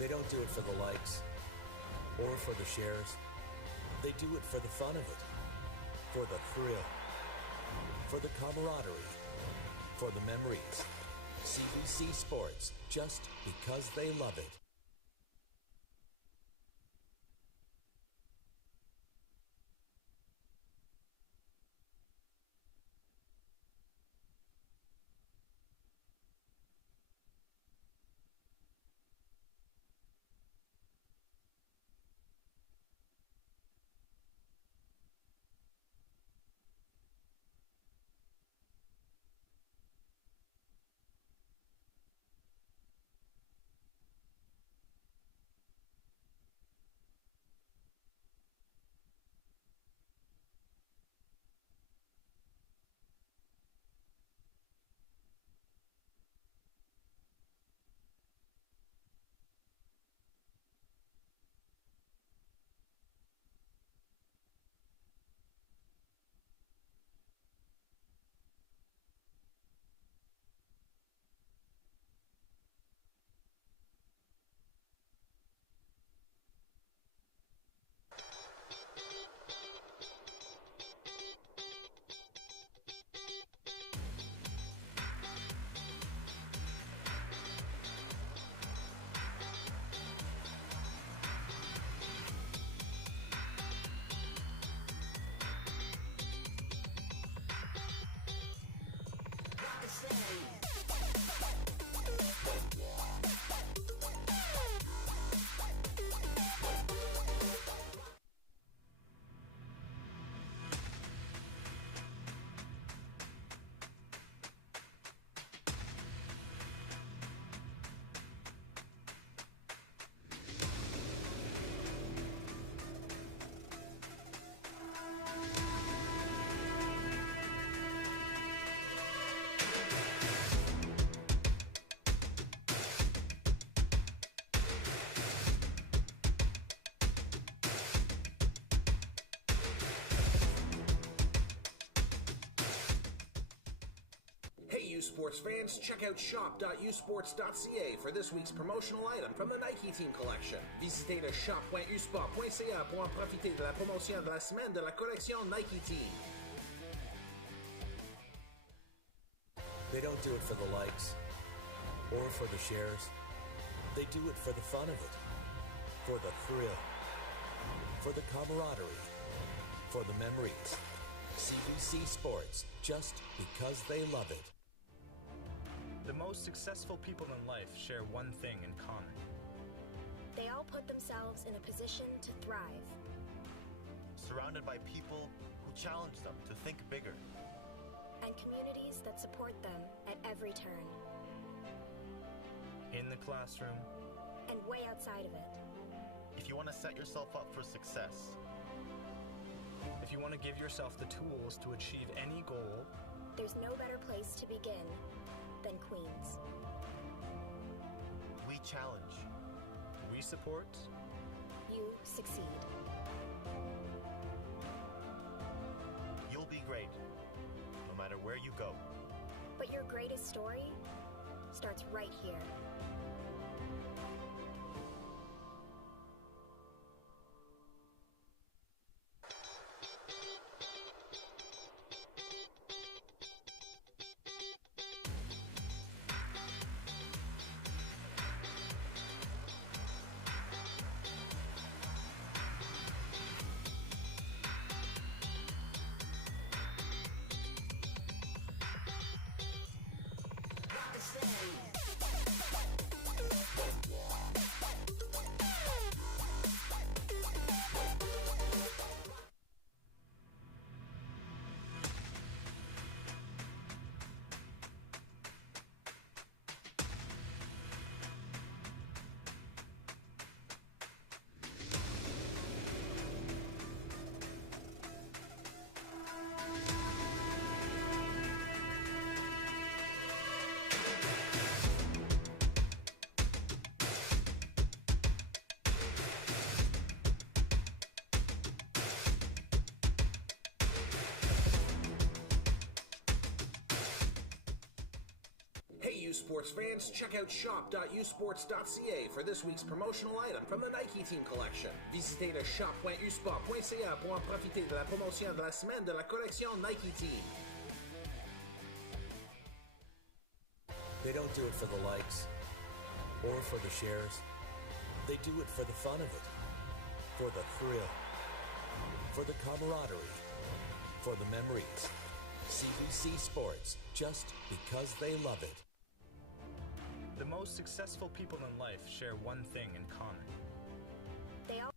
They don't do it for the likes or for the shares. They do it for the fun of it, for the thrill, for the camaraderie, for the memories. CBC Sports, just because they love it. you sports fans, check out shop.usports.ca for this week's promotional item from the Nike Team Collection. Visitez le shop.usport.ca pour en profiter de la promotion de la semaine de la collection Nike Team. They don't do it for the likes or for the shares. They do it for the fun of it, for the thrill, for the camaraderie, for the memories. CBC Sports, just because they love it. The most successful people in life share one thing in common. They all put themselves in a position to thrive. Surrounded by people who challenge them to think bigger. And communities that support them at every turn. In the classroom. And way outside of it. If you want to set yourself up for success. If you want to give yourself the tools to achieve any goal. There's no better place to begin than Queens. We challenge. We support. You succeed. You'll be great, no matter where you go. But your greatest story starts right here. Hey, you sports fans, check out shop.usports.ca for this week's promotional item from the Nike Team Collection. Visitez le shop.usport.ca pour en profiter de la promotion de la semaine de la collection Nike Team. They don't do it for the likes or for the shares. They do it for the fun of it, for the thrill, for the camaraderie, for the memories. CBC Sports, just because they love it. The most successful people in life share one thing in common. They all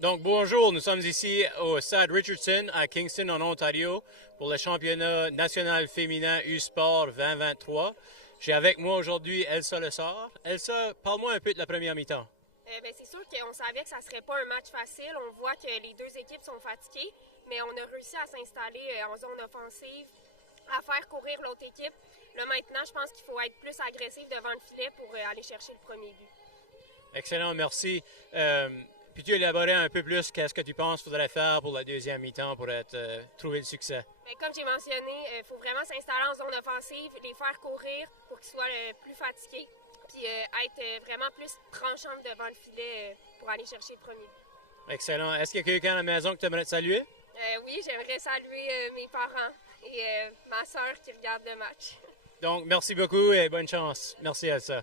Donc bonjour, nous sommes ici au stade Richardson à Kingston en Ontario pour le championnat national féminin U-Sport 2023. J'ai avec moi aujourd'hui Elsa Lessard. Elsa, parle-moi un peu de la première mi-temps. C'est sûr qu'on savait que ça ne serait pas un match facile. On voit que les deux équipes sont fatiguées, mais on a réussi à s'installer en zone offensive, à faire courir l'autre équipe. Là, maintenant, je pense qu'il faut être plus agressif devant le filet pour aller chercher le premier but. Excellent, merci. Puis-tu élaborer un peu plus qu'est-ce que tu penses qu'il faudrait faire pour la deuxième mi-temps pour trouver le succès? Mais comme j'ai mentionné, il faut vraiment s'installer en zone offensive, les faire courir pour qu'ils soient plus fatigués, puis être vraiment plus tranchant devant le filet pour aller chercher le premier but. Excellent. Est-ce qu'il y a quelqu'un à la maison que tu aimerais te saluer? Oui, j'aimerais saluer mes parents et ma sœur qui regarde le match. Donc, merci beaucoup et bonne chance. Merci, Elsa.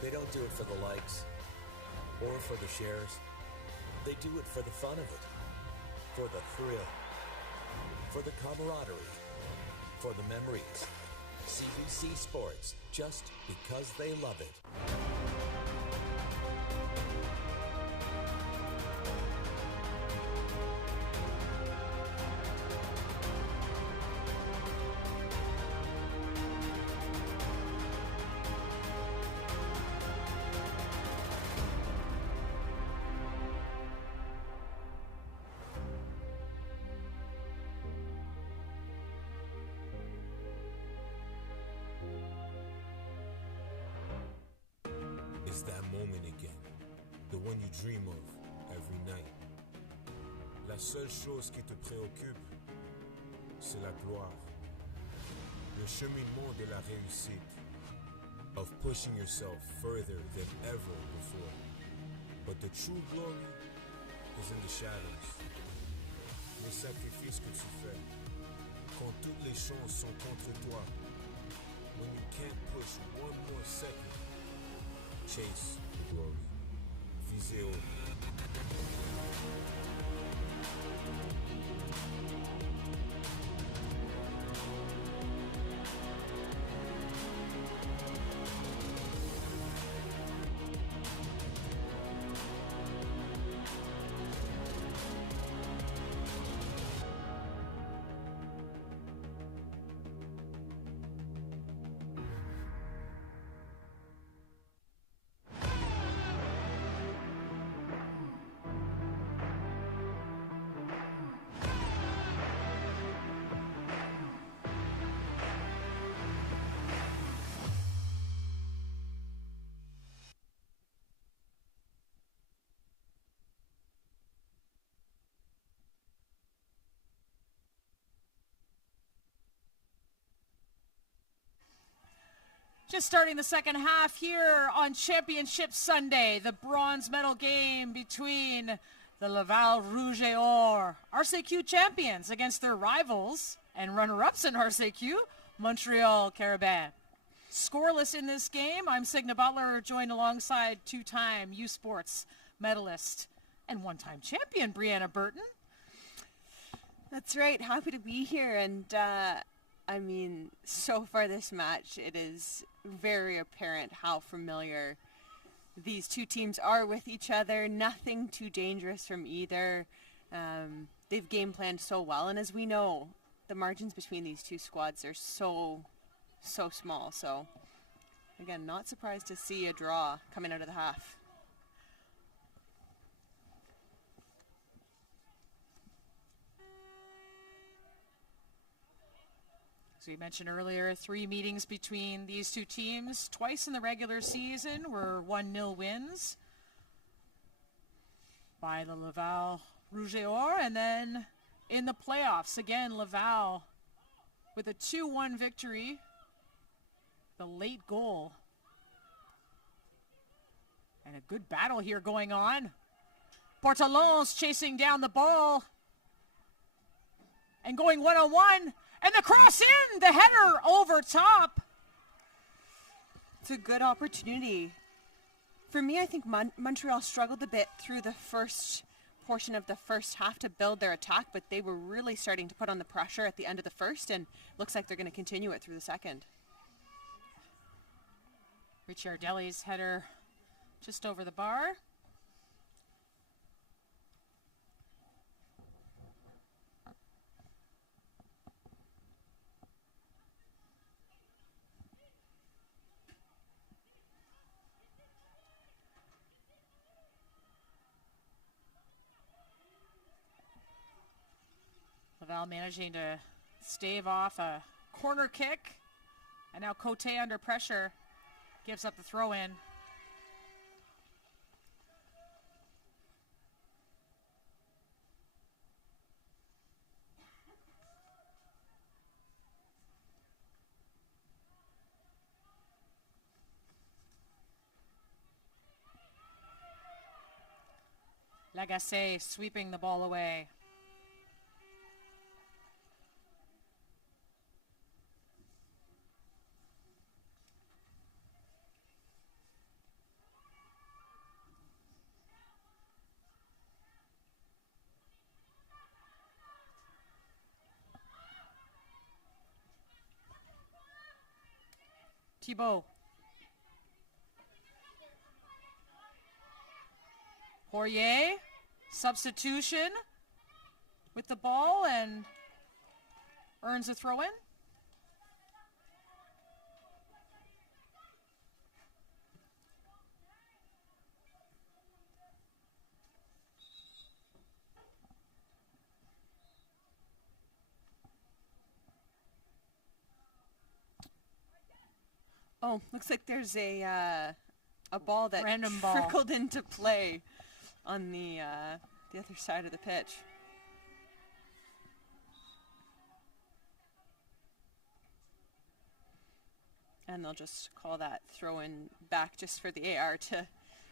They don't do it for the likes or for the shares. They do it for the fun of it, for the thrill, for the camaraderie, for the memories. CBC Sports, just because they love it. It's that moment again, the one you dream of every night. La seule chose qui te préoccupe, c'est la gloire, le cheminement de la réussite, of pushing yourself further than ever before. But the true glory is in the shadows. Les sacrifices que tu fais, quand toutes les chances sont contre toi, when you can't push one more second. Chase the glory. Visez haut. Just starting the second half here on Championship Sunday, the bronze medal game between the Laval Rouge et Or, RCQ champions, against their rivals and runner-ups in RCQ, Montreal Carabin. Scoreless in this game. I'm Signa Butler, joined alongside two-time U Sports medalist and one-time champion Brianna Burton. That's right. Happy to be here. And I mean, so far this match, it is very apparent how familiar these two teams are with each other. Nothing too dangerous from either. They've game planned so well, and as we know, the margins between these two squads are so small. So again, not surprised to see a draw coming out of the half. As we mentioned earlier, 3 meetings between these two teams. Twice in the regular season were 1-0 wins by the Laval Rouge et Or. And then in the playoffs, again, Laval with a 2-1 victory. The late goal. And a good battle here going on. Portalons chasing down the ball. And going one-on-one. And the cross in! The header over top. It's a good opportunity. For me, I think Montreal struggled a bit through the first portion of the first half to build their attack, but they were really starting to put on the pressure at the end of the first, and looks like they're going to continue it through the second. Ricciardelli's header just over the bar. Laval managing to stave off a corner kick. And now Cote under pressure gives up the throw in. Lagacé sweeping the ball away. Thibault. Poirier, substitution with the ball and earns a throw in. Oh, looks like there's a ball that Random ball. trickled into play on the other side of the pitch. And they'll just call that throw in back just for the AR to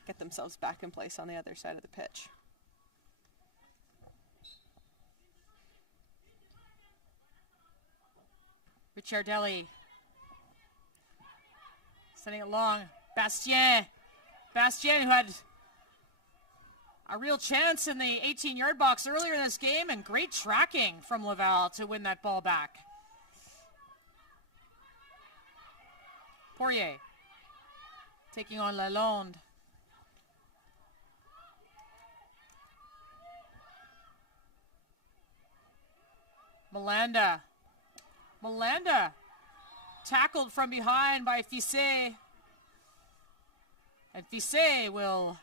get themselves back in place on the other side of the pitch. Ricciardelli sending it long. Bastien, who had a real chance in the 18-yard box earlier in this game, and great tracking from Laval to win that ball back. Poirier taking on Lalonde. Malanda tackled from behind by Fisset. And Fisset will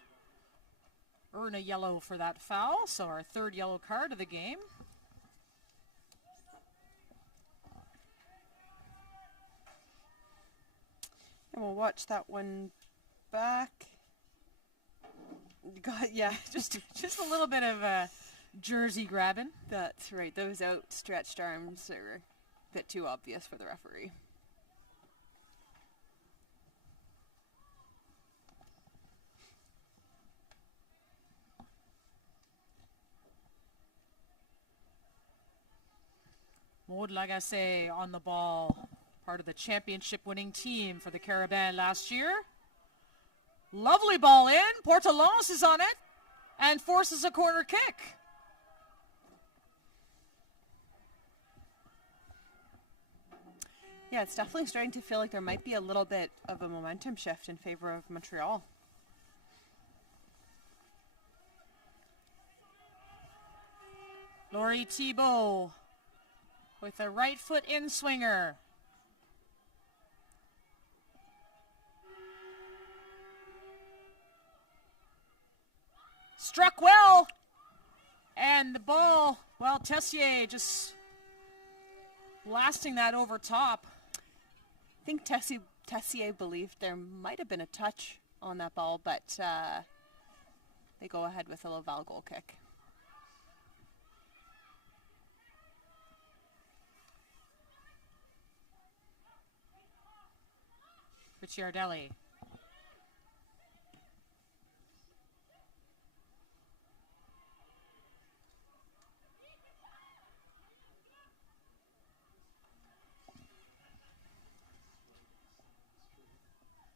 earn a yellow for that foul, so our third yellow card of the game. And we'll watch that one back. Just a little bit of jersey grabbing. That's right. Those outstretched arms are a bit too obvious for the referee. Maud Lagacé on the ball, part of the championship winning team for the Carabins last year. Lovely ball in. Portalons is on it and forces a corner kick. Yeah, it's definitely starting to feel like there might be a little bit of a momentum shift in favor of Montreal. Laurie Thibault with a right foot in swinger. Struck well. And the ball, well, Tessier just blasting that over top. I think Tessier believed there might have been a touch on that ball, but they go ahead with a Laval goal kick. Ricciardelli.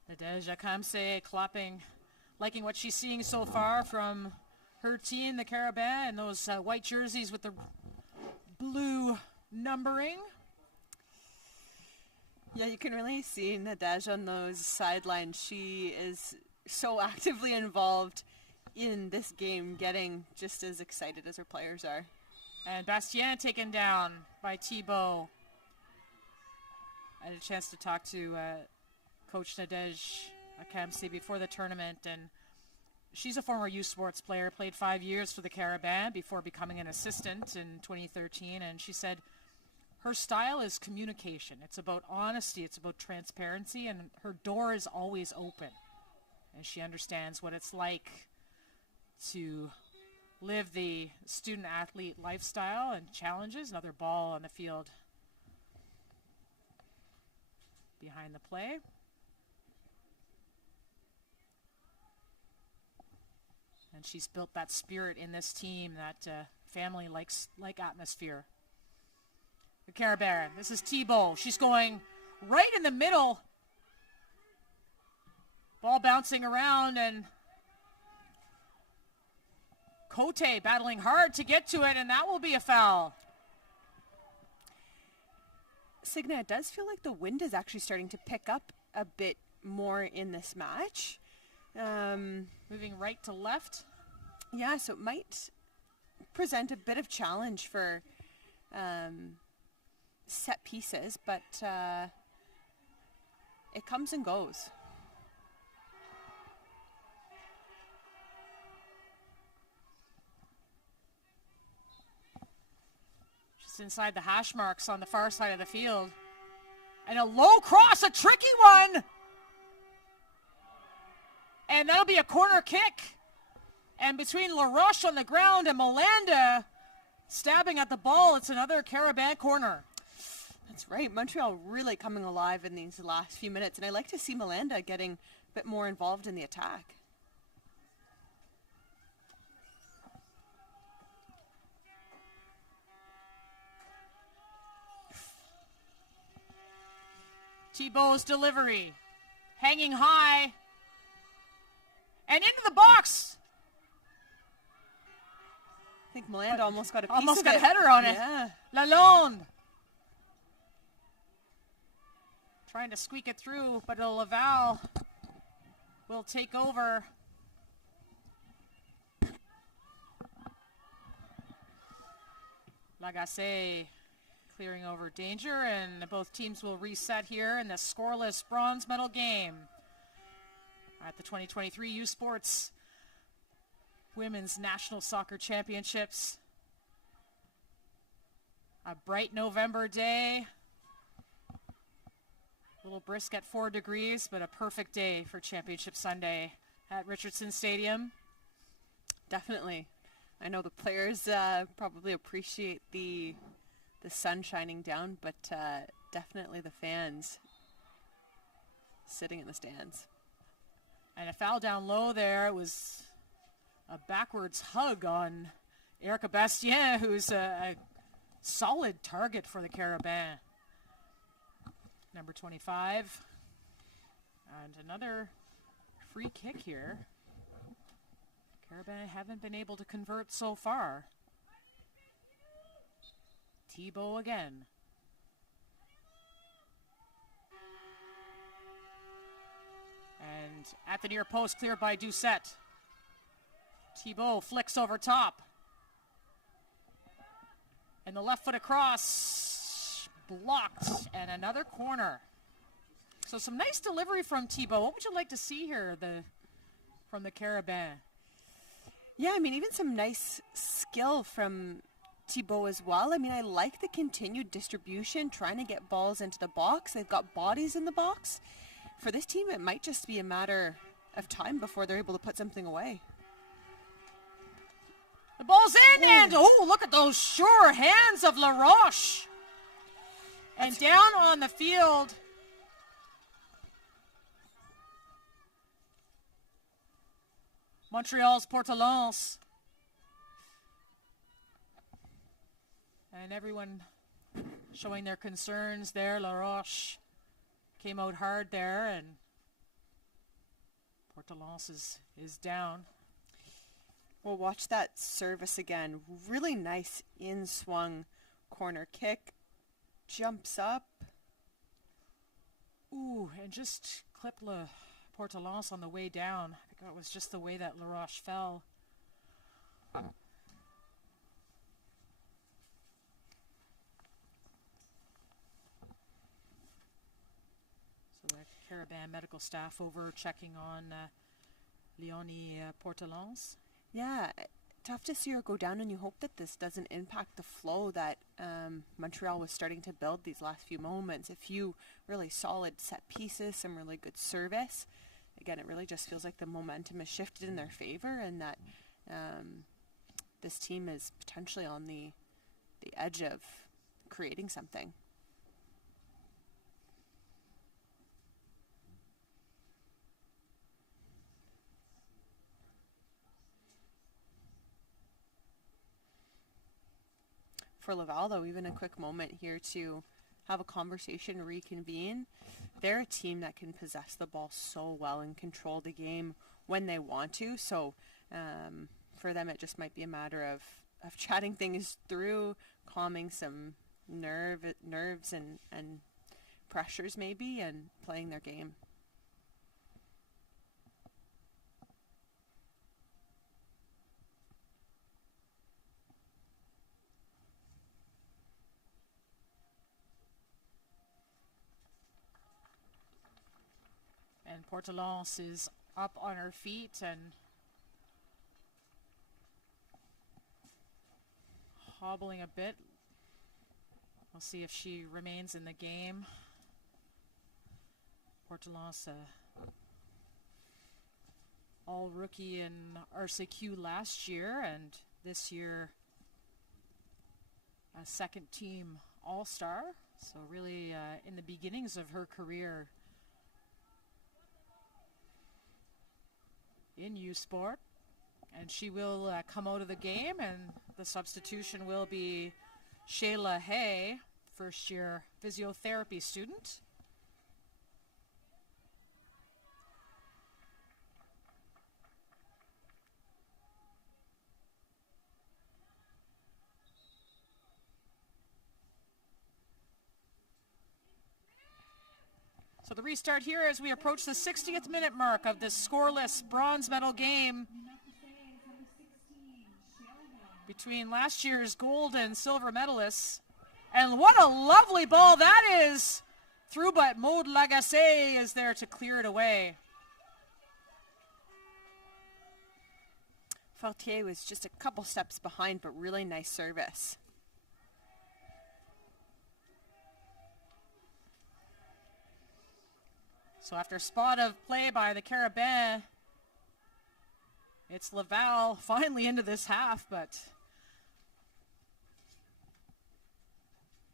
Nadezhda Kamse clapping, liking what she's seeing so far from her team, the Carabin, and those white jerseys with the blue numbering. Yeah, you can really see Nadezhda on those sidelines. She is so actively involved in this game, getting just as excited as her players are. And Bastien taken down by Thibault. I had a chance to talk to Coach Nadezhda Kamse before the tournament, and she's a former youth sports player, played 5 years for the Carabin before becoming an assistant in 2013, and she said her style is communication. It's about honesty, it's about transparency, and her door is always open. And she understands what it's like to live the student-athlete lifestyle and challenges. Another ball on the field behind the play. And she's built that spirit in this team, that family-like atmosphere. The Carabin, this is Thibault. She's going right in the middle. Ball bouncing around, and Cote battling hard to get to it, and that will be a foul. Signa, it does feel like the wind is actually starting to pick up a bit more in this match. Moving right to left. Yeah, so it might present a bit of challenge for set pieces, but it comes and goes. Just inside the hash marks on the far side of the field. And a low cross, a tricky one. And that'll be a corner kick. And between LaRoche on the ground and Melanda stabbing at the ball, it's another Carabin corner. That's right. Montreal really coming alive in these last few minutes. And I like to see Melanda getting a bit more involved in the attack. Thibault's delivery. Hanging high. And into the box. I think Melanda almost got a piece almost of got it. a header on it. Yeah. Lalonde. Trying to squeak it through, but Laval will take over. Lagacé clearing over danger, and both teams will reset here in the scoreless bronze medal game at the 2023 U Sports Women's National Soccer Championships. A bright November day. A little brisk at 4 degrees, but a perfect day for Championship Sunday at Richardson Stadium. Definitely. I know the players probably appreciate the sun shining down, but definitely the fans sitting in the stands. And a foul down low there. It was a backwards hug on Erica Bastien, who's a solid target for the Carabin. Number 25. And another free kick here. Carabin haven't been able to convert so far. Thibault again. And at the near post, cleared by Doucette. Thibault flicks over top. And the left foot across. Blocked. And another corner. So some nice delivery from Thibault. What would you like to see here from the Carabin? Yeah, I mean, even some nice skill from Thibault as well. I mean, I like the continued distribution, trying to get balls into the box. They've got bodies in the box. For this team, it might just be a matter of time before they're able to put something away. The ball's in, and look at those sure hands of LaRoche. And down on the field, Montreal's Portalance. And everyone showing their concerns there. La Roche came out hard there, and Portalance is down. We'll watch that service again. Really nice in-swung corner kick. Jumps up. Ooh, and just clipped Portalance on the way down. I think it was just the way that La Roche fell. So the Carabin medical staff over checking on Leonie Portalance. Yeah, tough to see her go down, and you hope that this doesn't impact the flow that Montreal was starting to build these last few moments. A few really solid set pieces, some really good service. Again, it really just feels like the momentum has shifted in their favor, and that this team is potentially on the edge of creating something. For Laval, though, even a quick moment here to have a conversation, reconvene. They're a team that can possess the ball so well and control the game when they want to. So for them, it just might be a matter of chatting things through, calming some nerves and pressures maybe, and playing their game. And Portalance is up on her feet and hobbling a bit. We'll see if she remains in the game. Portalance, all rookie in RCQ last year, and this year a second team all-star. So really in the beginnings of her career in U-Sport, and she will come out of the game, and the substitution will be Shayla Hay, first-year physiotherapy student. So the restart here as we approach the 60th minute mark of this scoreless bronze medal game between last year's gold and silver medalists. And what a lovely ball that is through, but Maud Lagacé is there to clear it away. Faultier was just a couple steps behind, but really nice service. So after spot of play by the Carabin, it's Laval finally into this half, but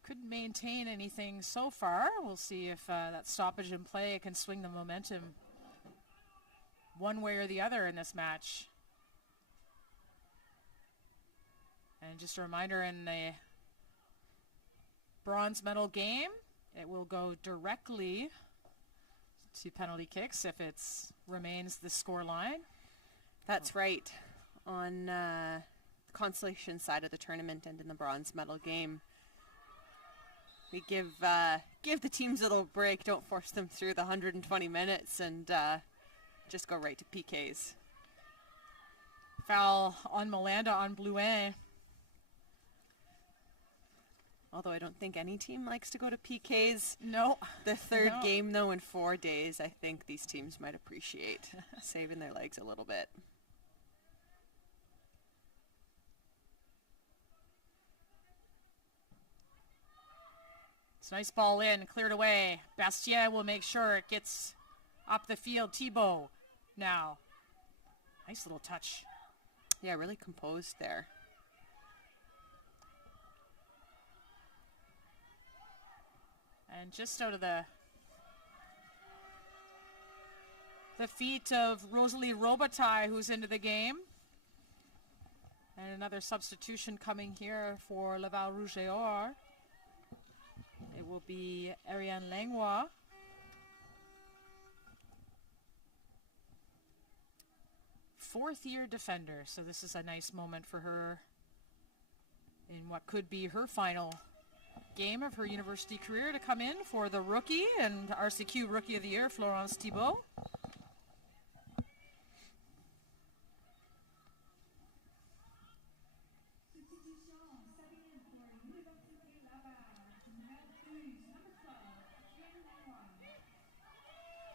couldn't maintain anything so far. We'll see if that stoppage in play can swing the momentum one way or the other in this match. And just a reminder, in the bronze medal game, it will go directly to penalty kicks if it remains the score line. That's right. On the consolation side of the tournament and in the bronze medal game, we give the teams a little break. Don't force them through the 120 minutes and just go right to PKs. Foul on Melanda on Blouin. Although I don't think any team likes to go to PKs. No. The third game, though, in 4 days, I think these teams might appreciate saving their legs a little bit. It's a nice ball in, cleared away. Bastien will make sure it gets up the field. Thibault now. Nice little touch. Yeah, really composed there. And just out of the the feet of Rosalie Robitaille, who's into the game. And another substitution coming here for Laval Rouge et Or. It will be Ariane Langlois. Fourth-year defender, so this is a nice moment for her in what could be her final game of her university career to come in for the rookie and RCQ Rookie of the Year, Florence Thibault.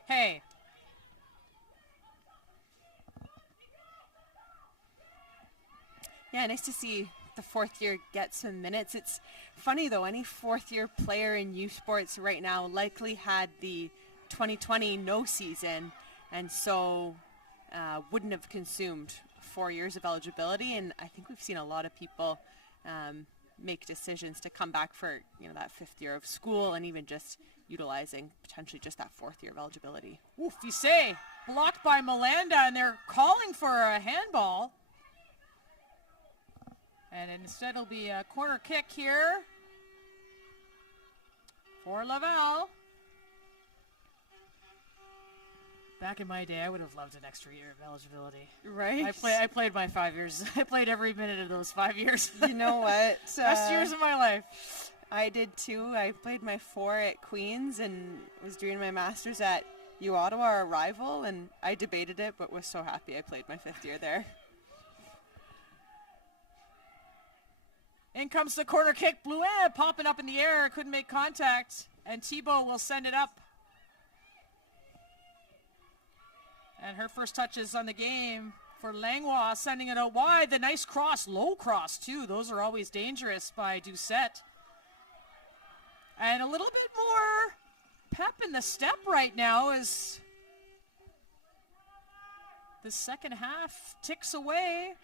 Hey. Yeah, nice to see the fourth year get some minutes. It's funny though, any fourth year player in U Sports right now likely had the 2020 no season and so wouldn't have consumed 4 years of eligibility. And I think we've seen a lot of people make decisions to come back for that fifth year of school and even just utilizing potentially just that fourth year of eligibility. Ooh, Fissé blocked by Melanda, and they're calling for a handball. And instead it'll be a corner kick here for Laval. Back in my day, I would have loved an extra year of eligibility. Right? I played my 5 years. I played every minute of those 5 years. You know what? Best years of my life. I did too. I played my 4 at Queen's and was doing my master's at U Ottawa, our rival, and I debated it, but was so happy I played my 5th year there. In comes the corner kick. Blouin popping up in the air. Couldn't make contact. And Thibault will send it up. And her first touches on the game for Langlois, sending it out wide. The nice cross, low cross too. Those are always dangerous by Doucette. And a little bit more pep in the step right now as the second half ticks away.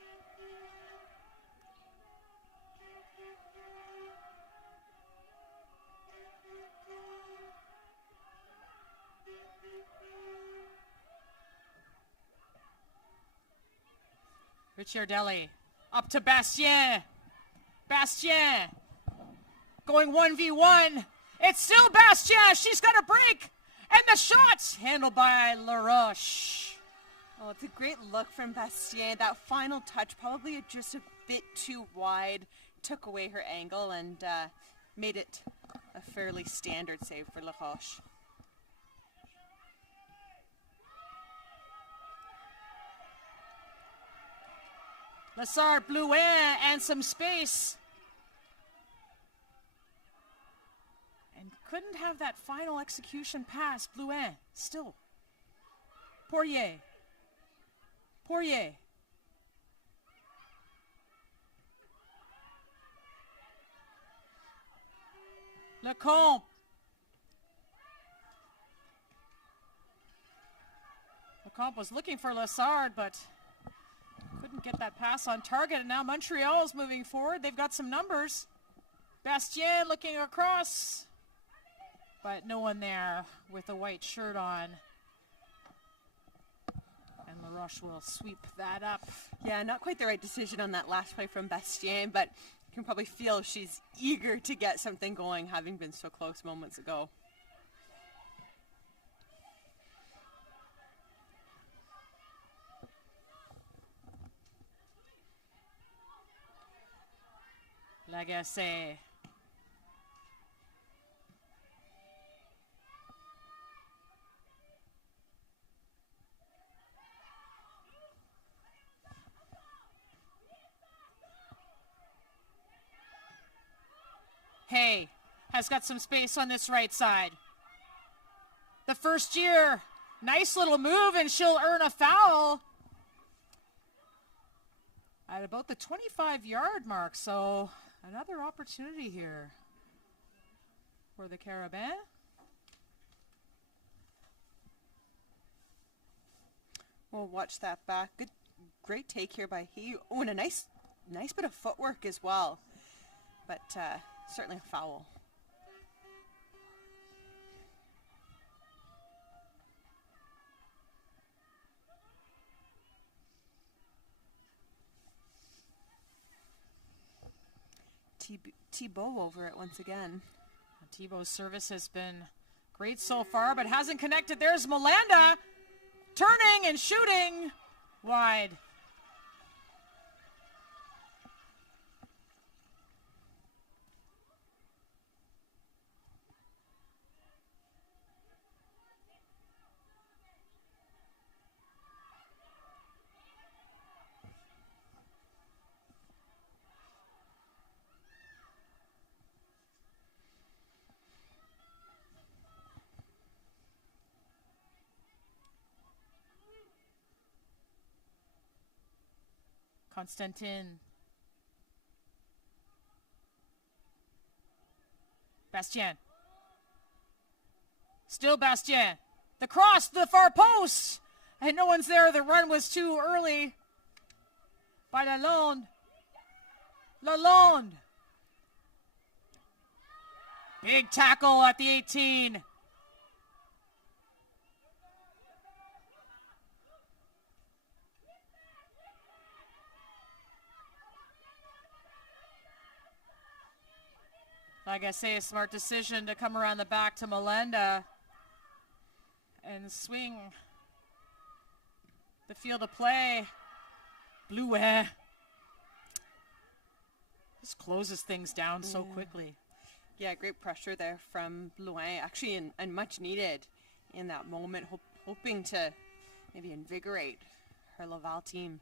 Ricciardelli up to Bastien. Bastien going 1v1. It's still Bastien. She's got a break. And the shot handled by LaRoche. Oh, it's a great look from Bastien. That final touch probably just a bit too wide. Took away her angle and made it a fairly standard save for LaRoche. Lessard, Blouin, and some space. And couldn't have that final execution pass. Blouin, still. Poirier. Poirier. Lecomte. Lecomte was looking for Lessard, but couldn't get that pass on target, and now Montreal is moving forward. They've got some numbers. Bastien looking across, but no one there with a white shirt on. And LaRoche will sweep that up. Yeah, not quite the right decision on that last play from Bastien, but you can probably feel she's eager to get something going, having been so close moments ago. Lagacé. Hay has got some space on this right side. The first year, nice little move, and she'll earn a foul at about the 25-yard mark, so another opportunity here for the Carabins. We'll watch that back. Good, great take here by he. Oh, and a nice bit of footwork as well, but certainly a foul. Thibault over it once again. Thibault's service has been great so far, but hasn't connected. There's Melanda turning and shooting wide. Constantin. Bastien. Still Bastien. The cross to the far post. And no one's there. The run was too early by Lalonde. Lalonde. Big tackle at the 18. Like I say, a smart decision to come around the back to Melenda and swing the field of play. Blouin just closes things down so quickly. Yeah, great pressure there from Blouin, actually, and much needed in that moment, hoping to maybe invigorate her Laval team.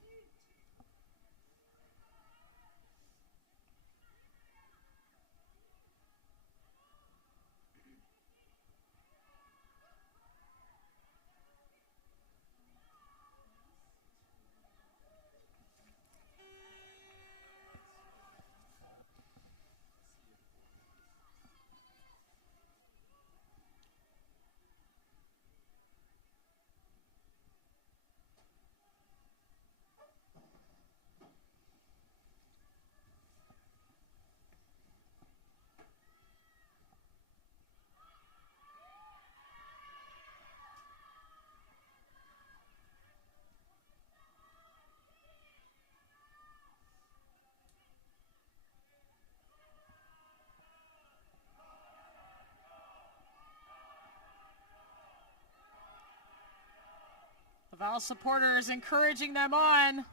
Laval supporters encouraging them on.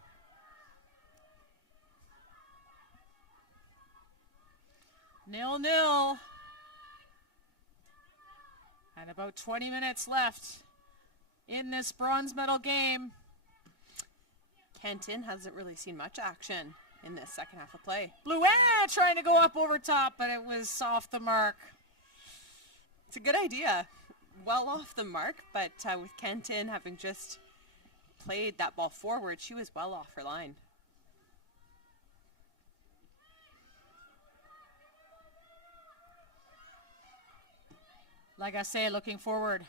Nil-nil. And about 20 minutes left in this bronze medal game. Kenton hasn't really seen much action in this second half of play. Blouin trying to go up over top, but it was off the mark. It's a good idea. Well off the mark, but with Kenton having just played that ball forward, she was well off her line. Like I say, looking forward.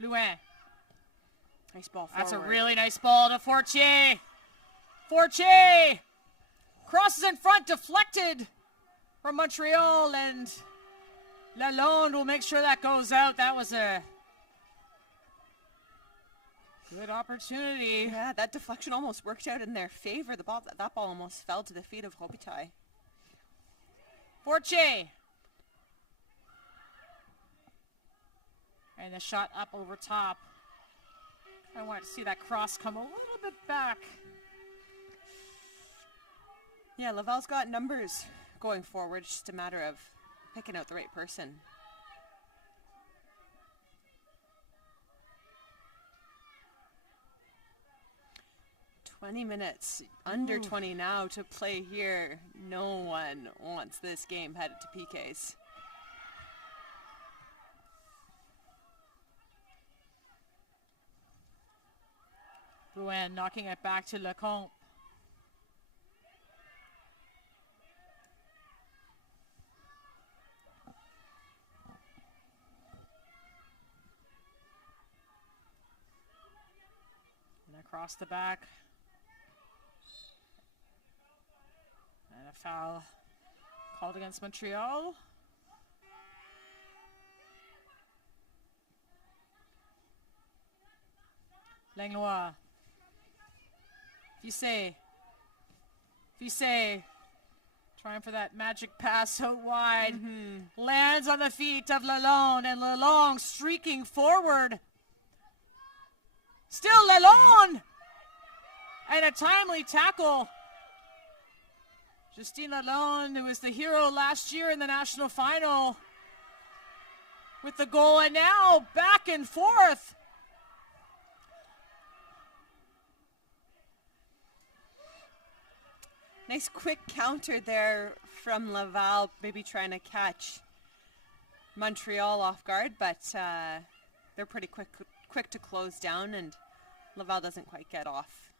Blouin. Nice ball forward. That's a really nice ball to Fortier. Fortier crosses in front, deflected from Montreal, and Lalonde will make sure that goes out. That was a good opportunity. Yeah, that deflection almost worked out in their favor. That ball almost fell to the feet of Robitaille. Fortier. And the shot up over top. I want to see that cross come a little bit back. Yeah, Laval's got numbers going forward. It's just a matter of picking out the right person. "20 minutes, under 20 now to play here. No one wants this game headed to PKs. Blouin knocking it back to Lecomte. And across the back. And a foul called against Montreal. Langlois. Vissé. Trying for that magic pass out wide. Lands on the feet of Lalonde, and Lalonde streaking forward. Still Lalonde! And a timely tackle. Justine Lalonde, who was the hero last year in the national final, with the goal, and now back and forth. Nice quick counter there from Laval, maybe trying to catch Montreal off guard, but they're pretty quick to close down, and Laval doesn't quite get off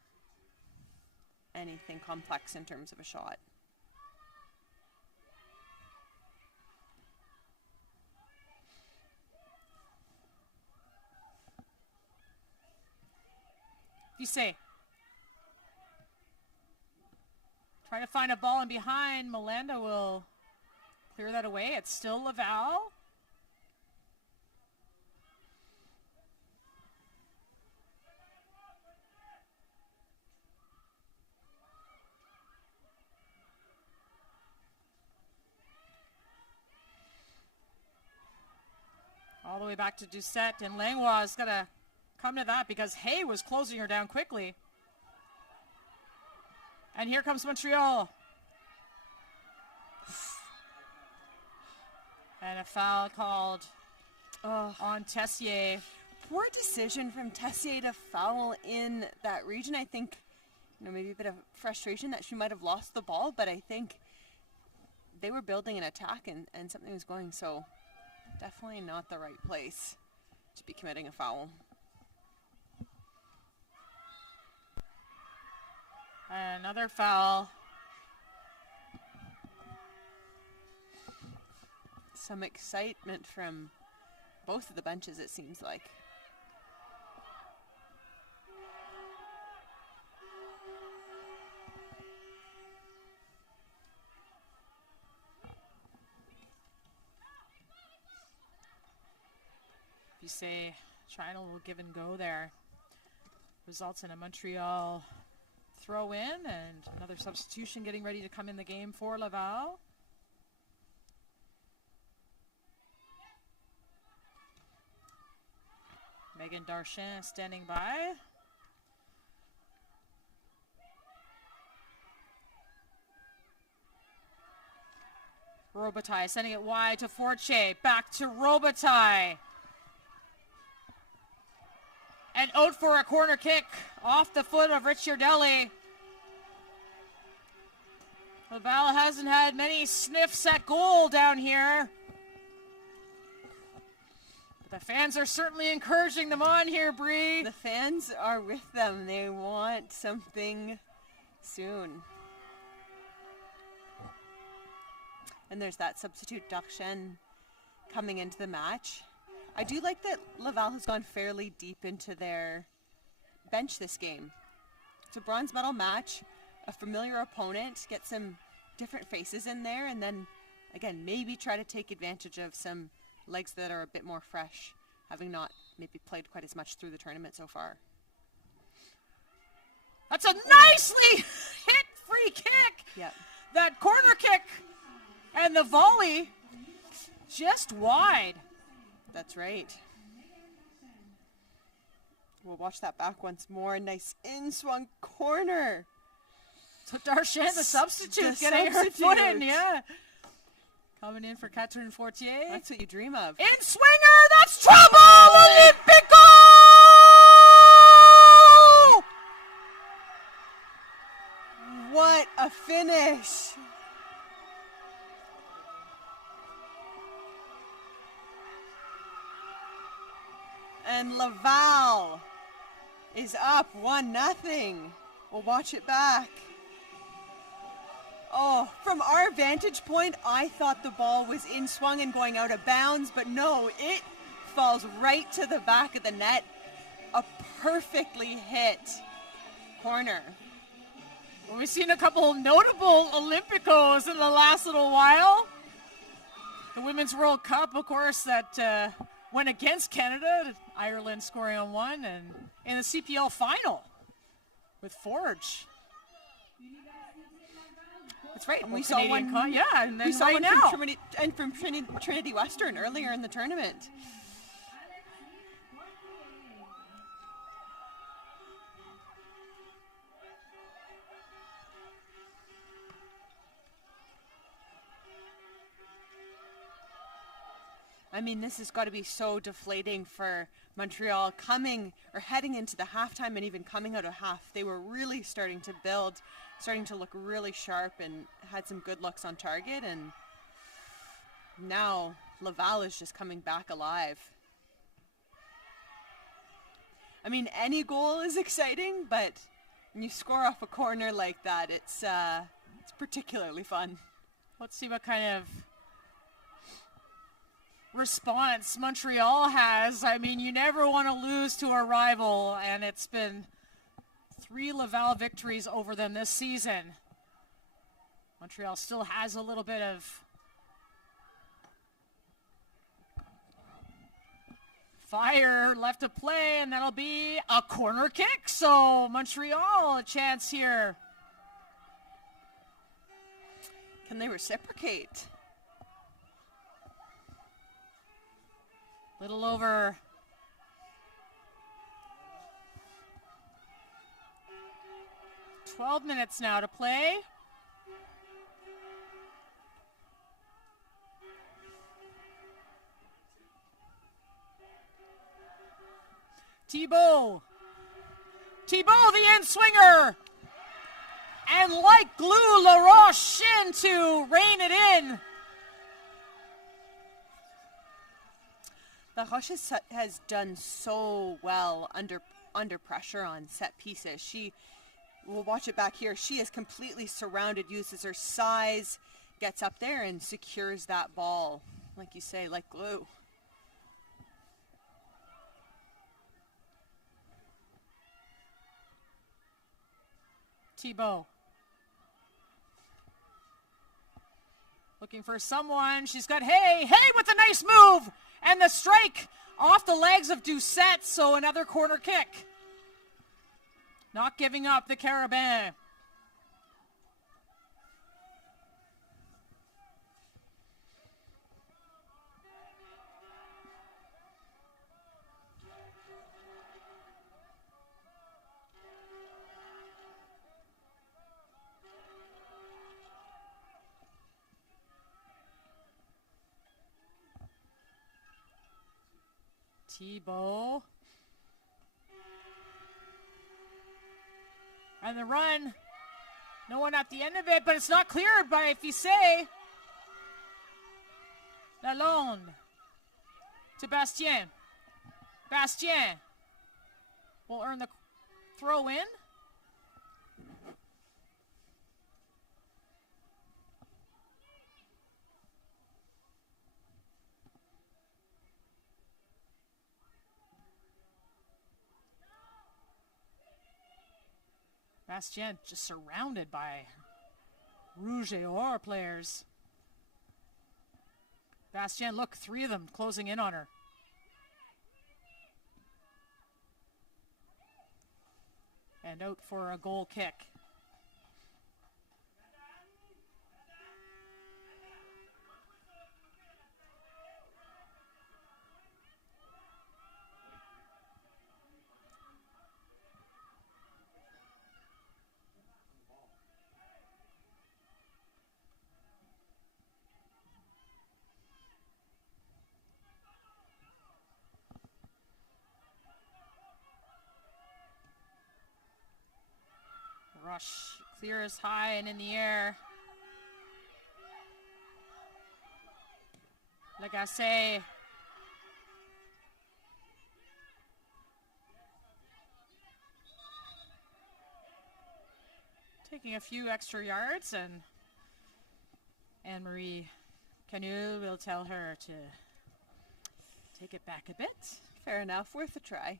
anything complex in terms of a shot. Vissé. Trying to find a ball in behind. Melanda will clear that away. It's still Laval. All the way back to Doucette, and Langlois is going to come to that because Hay was closing her down quickly. And here comes Montreal. And a foul called on Tessier. Poor decision from Tessier to foul in that region. I think, maybe a bit of frustration that she might have lost the ball, but I think they were building an attack and something was going, so definitely not the right place to be committing a foul. Another foul. Some excitement from both of the benches, it seems like. You say trying a little give and go there. Results in a Montreal throw in, and another substitution getting ready to come in the game for Laval. Megan Darchin standing by. Robitaille sending it wide to Fortier. Back to Robitaille. And out for a corner kick off the foot of Ricciardelli. Laval hasn't had many sniffs at goal down here. But the fans are certainly encouraging them on here, Bree. The fans are with them. They want something soon. And there's that substitute Darchin coming into the match. I do like that Laval has gone fairly deep into their bench this game. It's a bronze medal match, a familiar opponent, get some different faces in there, and then, again, maybe try to take advantage of some legs that are a bit more fresh, having not maybe played quite as much through the tournament so far. That's a nicely hit free kick! Yep. That corner kick and the volley just wide. That's right. We'll watch that back once more. Nice in-swung corner. So Darchin, the substitute, getting her foot in, yeah. Coming in for Catherine Fortier. That's what you dream of. In-swinger, that's trouble! Olympico! What a finish! And Laval is up 1-0. We'll watch it back. Oh, from our vantage point, I thought the ball was in swung and going out of bounds, but no, it falls right to the back of the net. A perfectly hit corner. Well, we've seen a couple notable Olympicos in the last little while. The Women's World Cup, of course, that went against Canada. Ireland scoring on one, and in the CPL final with Forge. That's right. We saw one. And then we saw right one now. from Trinity Western earlier in the tournament. I mean, this has got to be so deflating for Montreal heading into the halftime and even coming out of half. They were really starting to build, starting to look really sharp and had some good looks on target. And now Laval is just coming back alive. I mean, any goal is exciting, but when you score off a corner like that, it's particularly fun. Let's see what kind of response Montreal has. I mean, you never want to lose to a rival, and it's been 3 Laval victories over them this season. Montreal still has a little bit of fire left to play, and that'll be a corner kick. So Montreal a chance here. Can they reciprocate? Little over 12 minutes now to play. Thibault, the in-swinger. And like glue, LaRoche Shin to rein it in. La Roche has done so well under pressure on set pieces. We'll watch it back here. She is completely surrounded, uses her size, gets up there and secures that ball, like you say, like glue. Thibault. Looking for someone. She's got Hay with a nice move. And the strike off the legs of Doucette, so another corner kick. Not giving up the Carabin. Thibault. And the run. No one at the end of it, but it's not cleared by Fisset. Lalonde. To Bastien. Bastien will earn the throw in. Bastien just surrounded by Rouge et Or players. Bastien, look, 3 of them closing in on her. And out for a goal kick. Rush clears high and in the air. Lagacé. Taking a few extra yards, and Anne-Marie Canu will tell her to take it back a bit. Fair enough, worth a try.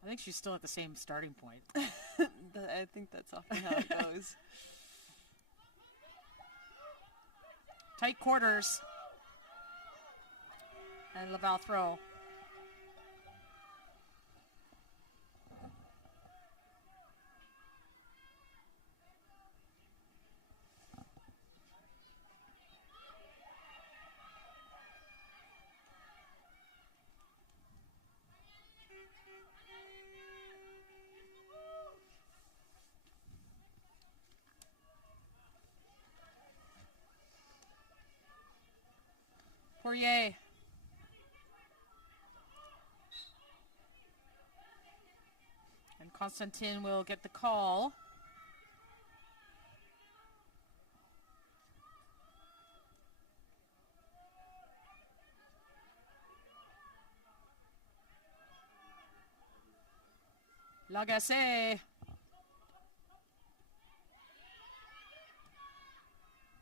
I think she's still at the same starting point. I think that's often how it goes. Tight quarters. And Laval throw. Poirier. And Constantin will get the call. Lagacé.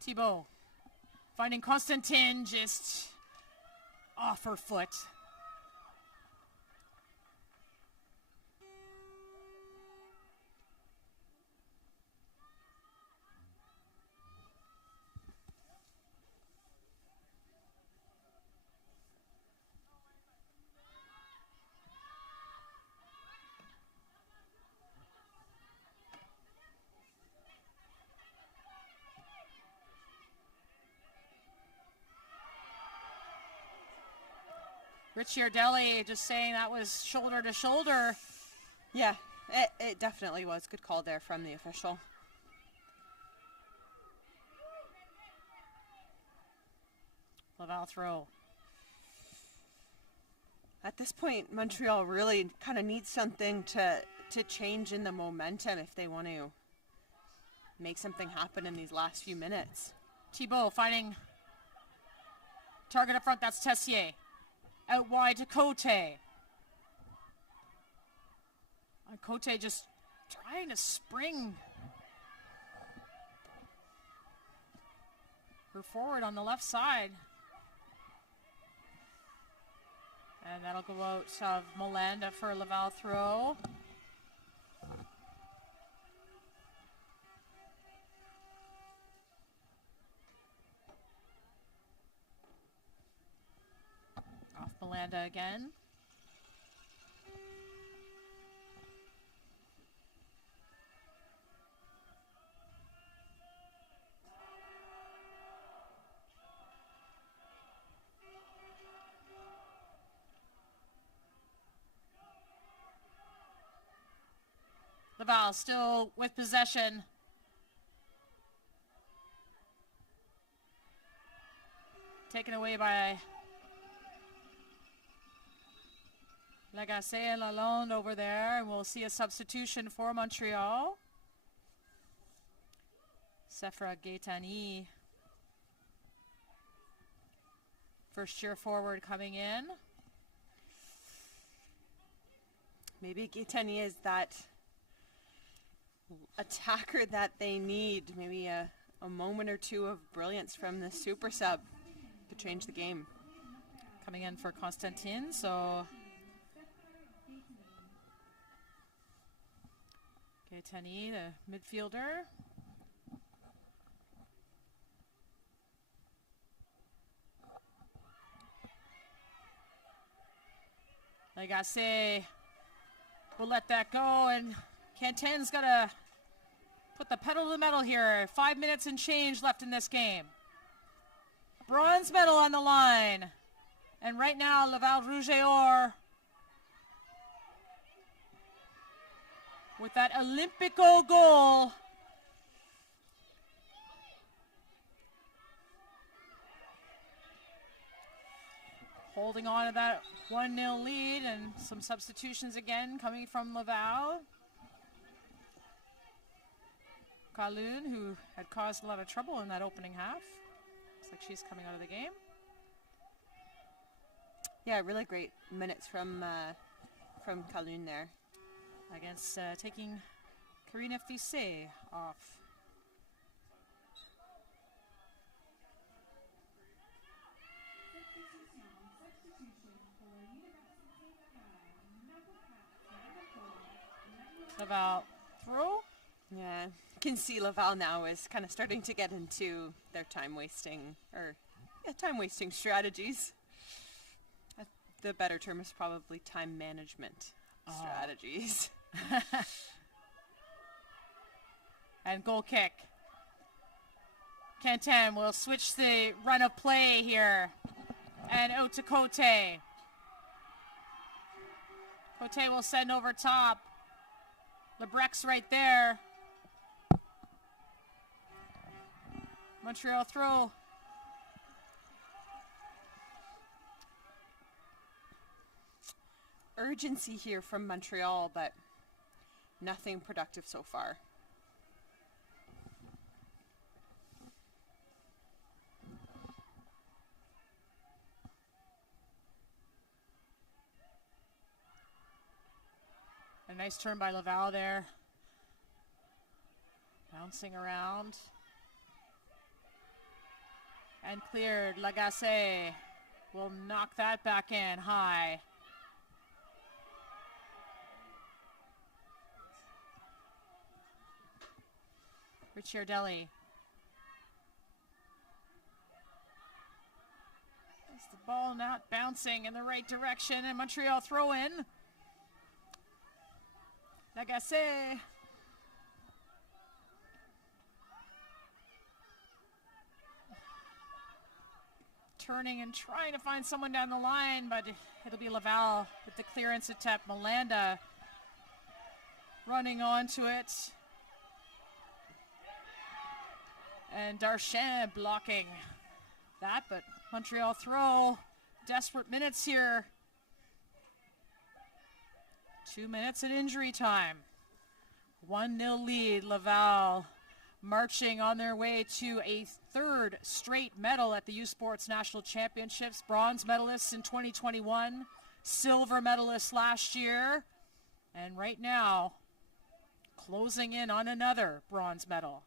Thibault finding Constantin just off her foot. Rich Yardelli just saying that was shoulder to shoulder. Yeah, it definitely was. Good call there from the official. Laval throw. At this point, Montreal really kind of needs something to change in the momentum if they want to make something happen in these last few minutes. Thibault finding target up front. That's Tessier. Out wide to Cote. And Cote just trying to spring her forward on the left side. And that'll go out of Melanda for a Laval throw. Off Melanda again. Laval still with possession. Taken away by Lagacé and Lalonde over there, and we'll see a substitution for Montreal. Sefra Gaetani, first year forward coming in. Maybe Gaetani is that attacker that they need. Maybe a moment or two of brilliance from the super sub to change the game. Coming in for Constantin, so Gaetani, the midfielder. Lagacé will let that go, and Quentin's got to put the pedal to the metal here. 5 minutes and change left in this game. Bronze medal on the line. And right now, Laval Rouge et Or with that Olympico goal. Holding on to that 1-0 lead, and some substitutions again coming from Laval. Kalun, who had caused a lot of trouble in that opening half. Looks like she's coming out of the game. Yeah, really great minutes from Kalun there. Against taking Karina Fissé off. Laval throw. Yeah, you can see Laval now is kind of starting to get into their time-wasting strategies. The better term is probably time management strategies. And goal kick. Quentin will switch the run of play here. And out to Cote. Cote will send over top. Lebrec's right there. Montreal throw. urgency here from Montreal, but nothing productive so far. A nice turn by Laval there. Bouncing around. And cleared. Lagacé will knock that back in high. Ricciardelli. Is the ball not bouncing in the right direction, and Montreal throw in. Lagacé. Turning and trying to find someone down the line, but it'll be Laval with the clearance attempt. Melanda running onto it. And Darchin blocking that, but Montreal throw. Desperate minutes here. 2 minutes at injury time. 1-0 lead. Laval marching on their way to a third straight medal at the U Sports National Championships. Bronze medalists in 2021, silver medalists last year, and right now closing in on another bronze medal.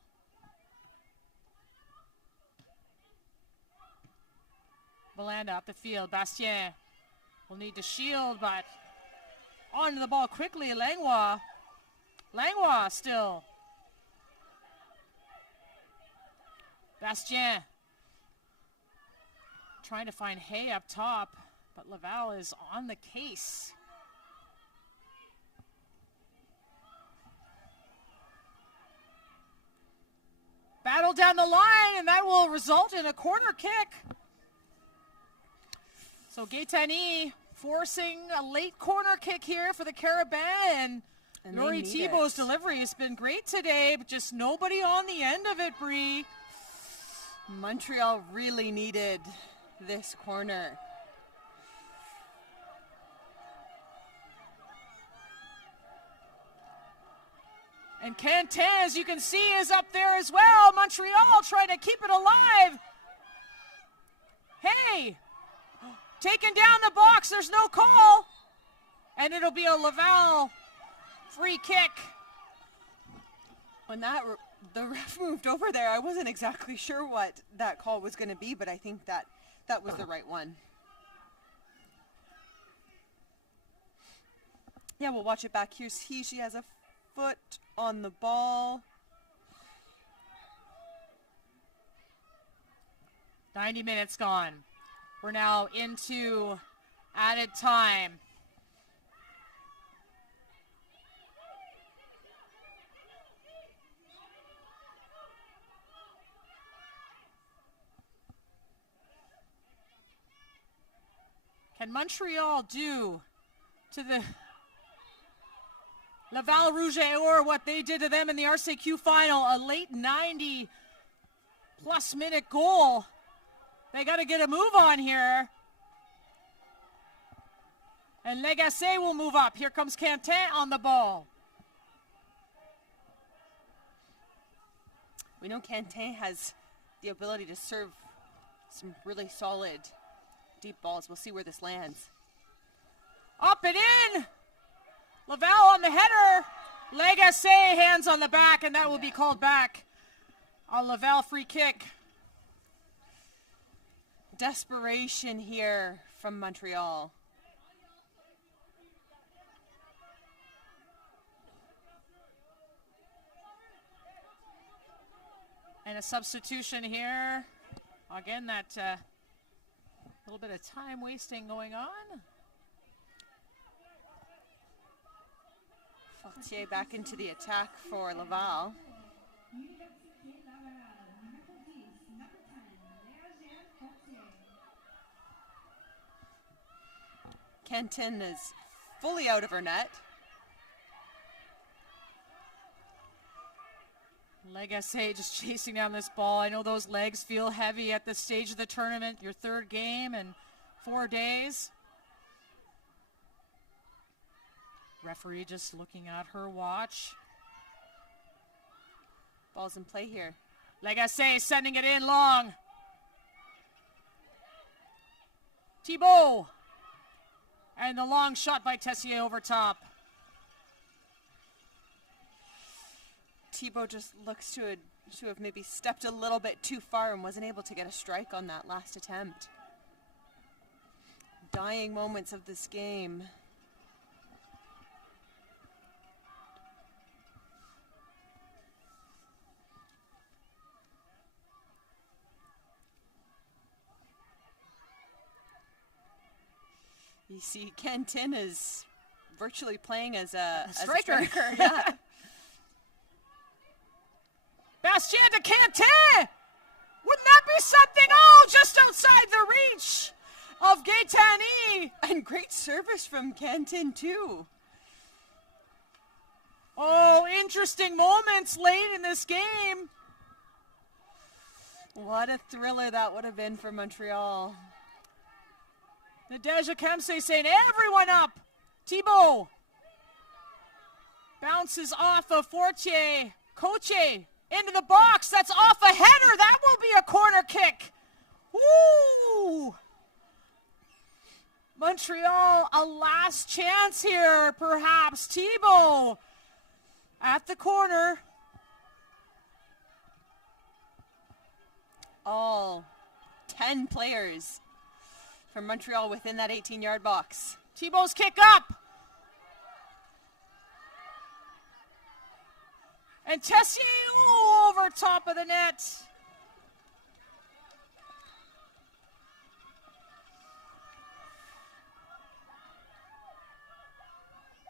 Melanda up the field. Bastien will need to shield, but onto the ball quickly. Langlois. Langlois still. Bastien trying to find Hay up top, but Laval is on the case. Battle down the line, and that will result in a corner kick. So Gaetani forcing a late corner kick here for the Carabin, and Nori Thibault's delivery has been great today, but just nobody on the end of it, Bree. Montreal really needed this corner. And Quentin, as you can see, is up there as well. Montreal trying to keep it alive. Hey, taking down the box, there's no call. And it'll be a Laval free kick. When the ref moved over there, I wasn't exactly sure what that call was going to be, but I think that was the right one. Yeah, we'll watch it back. Here's she has a foot on the ball. 90 minutes gone. We're now into added time. Can Montreal do to the Laval Rouge et Or what they did to them in the RCQ final? A late 90-plus minute goal. They got to get a move on here. And Lagacé will move up. Here comes Quentin on the ball. We know Quentin has the ability to serve some really solid deep balls. We'll see where this lands. Up and in! Laval on the header. Lagacé hands on the back, and that will be called back. A Laval free kick. Desperation here from Montreal. And a substitution here. Again, that little bit of time wasting going on. Fortier back into the attack for Laval. Quentin is fully out of her net. Lagacé just chasing down this ball. I know those legs feel heavy at this stage of the tournament. Your third game in 4 days. Referee just looking at her watch. Ball's in play here. Lagacé sending it in long. Thibault. And the long shot by Tessier over top. Thibault just looks to have maybe stepped a little bit too far and wasn't able to get a strike on that last attempt. Dying moments of this game. You see, Quentin is virtually playing as a striker. Yeah. Bastien to Quentin! Wouldn't that be something? Oh, just outside the reach of Gaetani. And great service from Quentin, too. Oh, interesting moments late in this game. What a thriller that would have been for Montreal. Nadezhda Kemse saying, everyone up. Thibault bounces off of Fortier. Coche into the box. That's off a header. That will be a corner kick. Woo! Montreal, a last chance here, perhaps. Thibault at the corner. All 10 players from Montreal within that 18-yard box. Thibault's kick up. And Tessier over top of the net.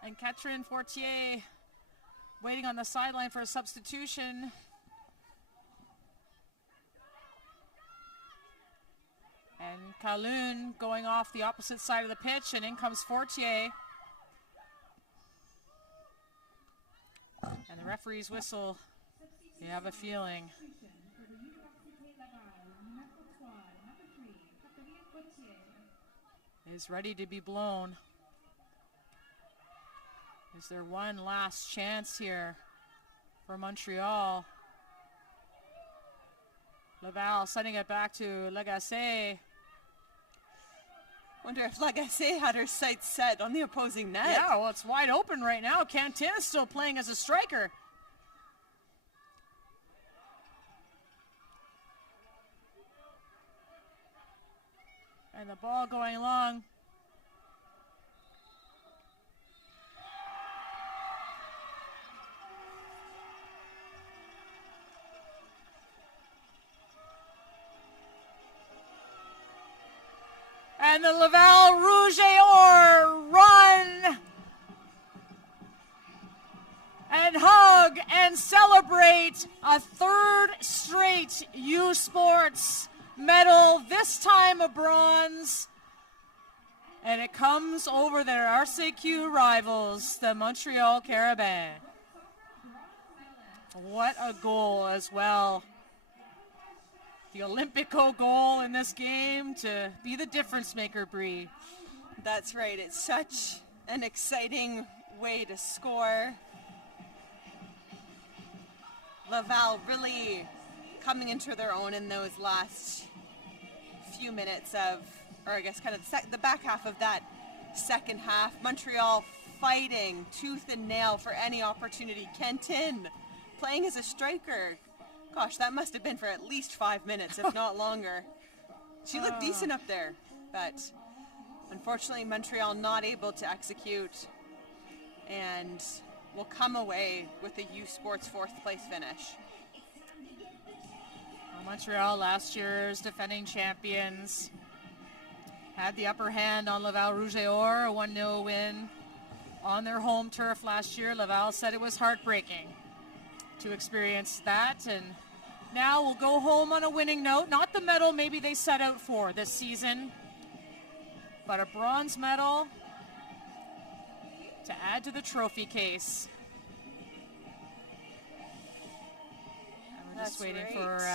And Catherine Fortier waiting on the sideline for a substitution. And Calhoun going off the opposite side of the pitch, and in comes Fortier. And the referee's whistle, you have a feeling. Is ready to be blown. Is there one last chance here for Montreal? Laval sending it back to Lagacé. Wonder if Lagacé had her sights set on the opposing net. Yeah, well, it's wide open right now. Quentin is still playing as a striker. And the ball going long. And the Laval Rouge et Or run and hug and celebrate a third straight U Sports medal, this time a bronze. And it comes over their RCQ rivals, the Montreal Carabins. What a goal as well. The Olympico goal in this game to be the difference maker, Bree. That's right. It's such an exciting way to score. Laval really coming into their own in those last few minutes of, or I guess kind of the back half of that second half. Montreal fighting tooth and nail for any opportunity. Quentin playing as a striker. Gosh, that must have been for at least 5 minutes, if not longer. She looked decent up there, but unfortunately Montreal not able to execute and will come away with the U Sports 4th place finish. Well, Montreal, last year's defending champions, had the upper hand on Laval Rouge et Or, a 1-0 win on their home turf last year. Laval said it was heartbreaking to experience that, and now we'll go home on a winning note. Not the medal maybe they set out for this season, but a bronze medal to add to the trophy case. And we're just waiting for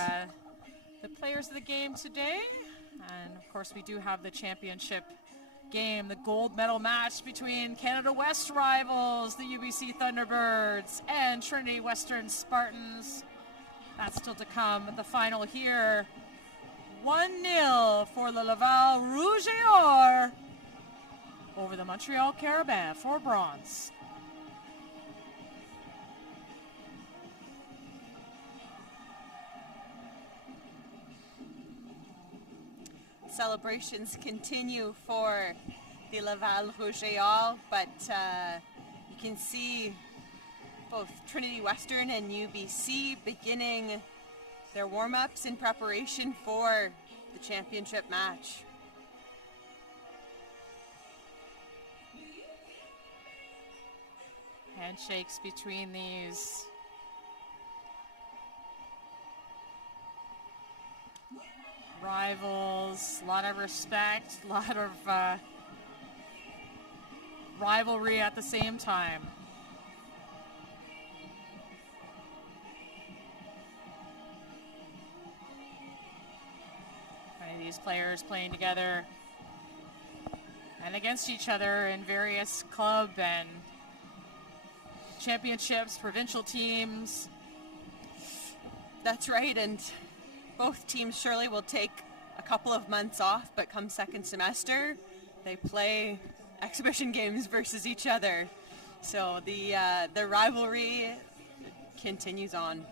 the players of the game today, and of course we do have the championship game, the gold medal match between Canada West rivals, the UBC Thunderbirds and Trinity Western Spartans. That's still to come. The final here, 1-0 for the Laval Rouge et Or over the Montreal Carabins for bronze. Celebrations continue for the Laval Rouge et Or, but you can see both Trinity Western and UBC beginning their warm-ups in preparation for the championship match. Handshakes between these rivals, a lot of respect, a lot of rivalry at the same time. And these players playing together and against each other in various club and championships, provincial teams. That's right, and both teams surely will take a couple of months off, but come second semester, they play exhibition games versus each other. So the rivalry continues on.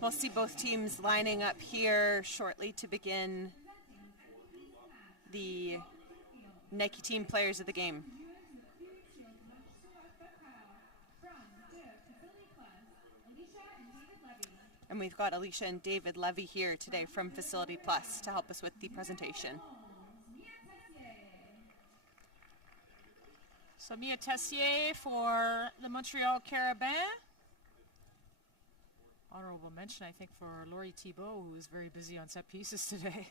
We'll see both teams lining up here shortly to begin the Nike Team Players of the Game. And we've got Alicia and David Levy here today from Facility Plus to help us with the presentation. So Mia Tessier for the Montreal Carabins. Honorable mention, I think, for Laurie Thibault, who is very busy on set pieces today.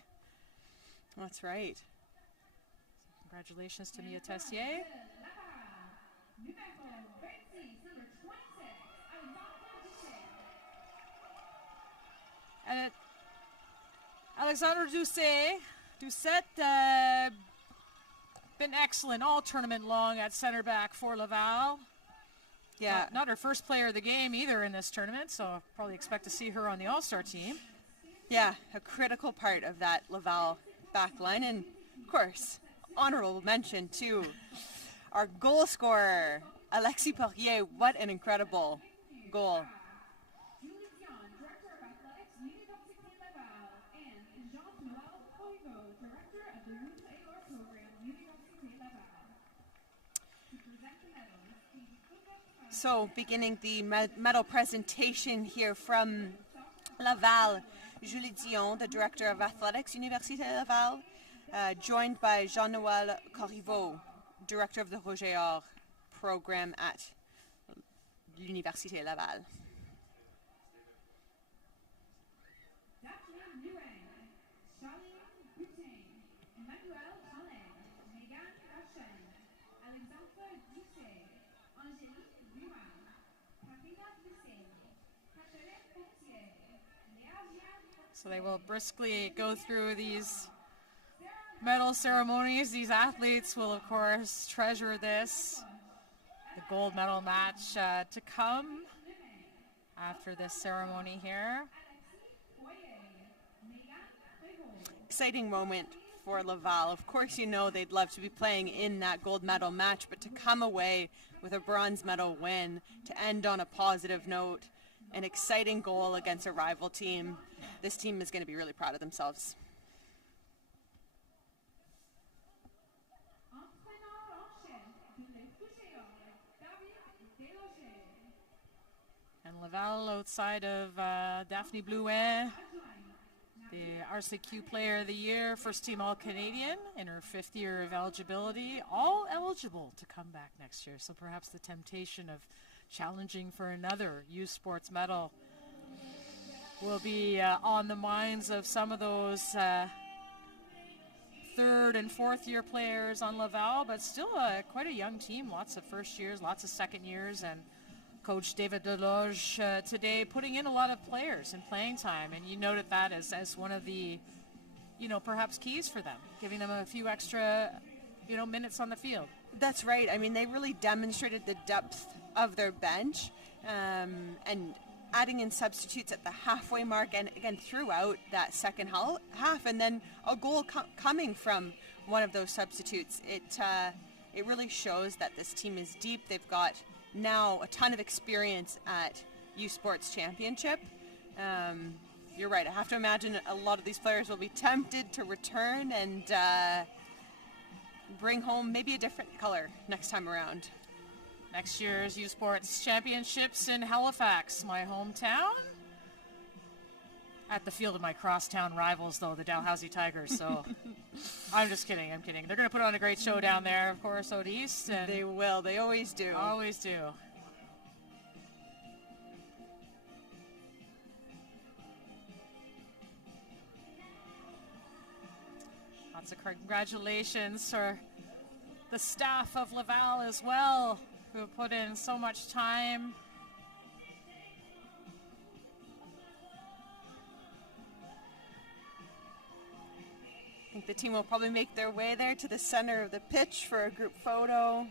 That's right. So congratulations to Mia Tessier. And Alexandre Doucet, been excellent all tournament long at center back for Laval. Yeah. Not her first player of the game either in this tournament, so probably expect to see her on the All-Star team. Yeah, a critical part of that Laval back line. And, of course, honorable mention to our goal scorer, Alexis Poirier. What an incredible goal. So, beginning the medal presentation here from Laval, Julie Dion, the Director of Athletics, Université Laval, joined by Jean-Noël Corriveau, Director of the Rouge et Or program at l'Université Laval. So they will briskly go through these medal ceremonies. These athletes will, of course, treasure this. The gold medal match to come after this ceremony here. Exciting moment for Laval. Of course, you know they'd love to be playing in that gold medal match, but to come away with a bronze medal win, to end on a positive note, an exciting goal against a rival team. this team is going to be really proud of themselves. And Laval, outside of Daphne Blouin, the RCQ Player of the Year, first team All-Canadian in her 5th year of eligibility, all eligible to come back next year. So perhaps the temptation of challenging for another youth sports medal will be on the minds of some of those 3rd and 4th year players on Laval, but still quite a young team. Lots of first years, lots of second years, and Coach David Deloge today putting in a lot of players in playing time, and you noted that as one of the, perhaps keys for them, giving them a few extra, minutes on the field. That's right. I mean, they really demonstrated the depth of their bench, and adding in substitutes at the halfway mark, and again throughout that second half, and then a goal coming from one of those substitutes. It really shows that this team is deep. They've got now a ton of experience at U Sports Championship. You're right. I have to imagine a lot of these players will be tempted to return and bring home maybe a different color next time around. Next year's U Sports Championships in Halifax, my hometown. At the field of my crosstown rivals, though, the Dalhousie Tigers. So I'm just kidding. I'm kidding. They're going to put on a great show down there, of course, out east. And they will. They always do. Always do. Lots of congratulations for the staff of Laval as well, who have put in so much time. I think the team will probably make their way there to the center of the pitch for a group photo.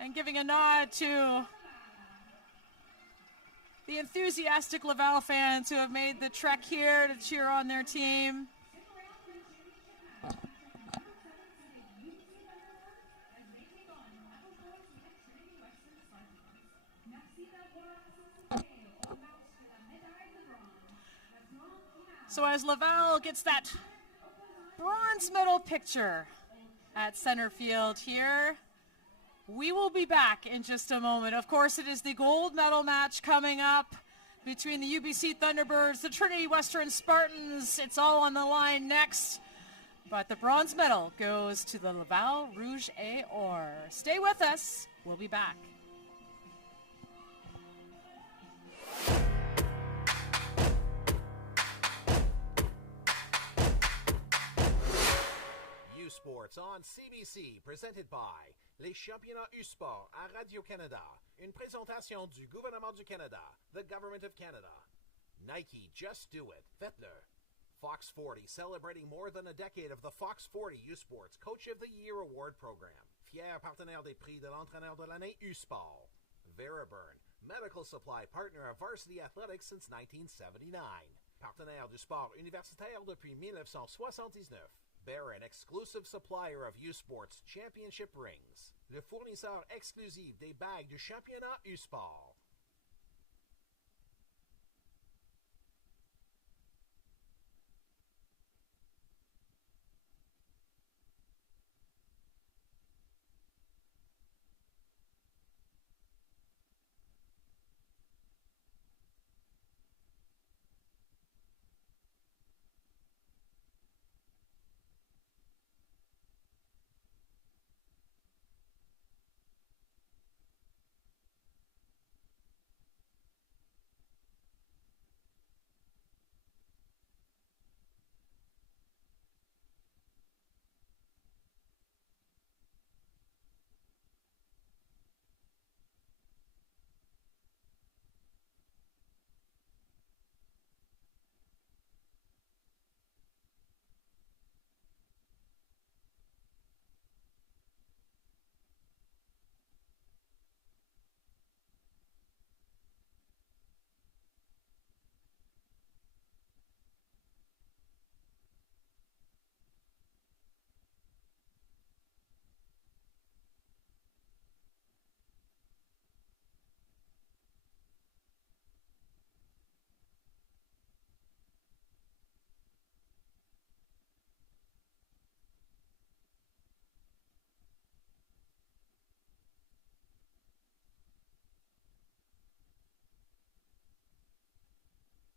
And giving a nod to the enthusiastic Laval fans who have made the trek here to cheer on their team. So as Laval gets that bronze medal picture at center field here, we will be back in just a moment. Of course, it is the gold medal match coming up between the UBC Thunderbirds, the Trinity Western Spartans. It's all on the line next. But the bronze medal goes to the Laval Rouge et Or. Stay with us. We'll be back. Sports on CBC, presented by les championnats U-Sport à Radio-Canada. Une présentation du gouvernement du Canada, the Government of Canada. Nike, just do it. Faites-le. Fox 40, celebrating more than a decade of the Fox 40 U-Sports Coach of the Year Award Program. Fier partenaire des prix de l'entraîneur de l'année U-Sport. Veraburn, medical supply partner of Varsity Athletics since 1979. Partenaire du sport universitaire depuis 1979. Barron, exclusive supplier of U-Sports Championship rings. Le fournisseur exclusif des bagues du championnat U-Sport.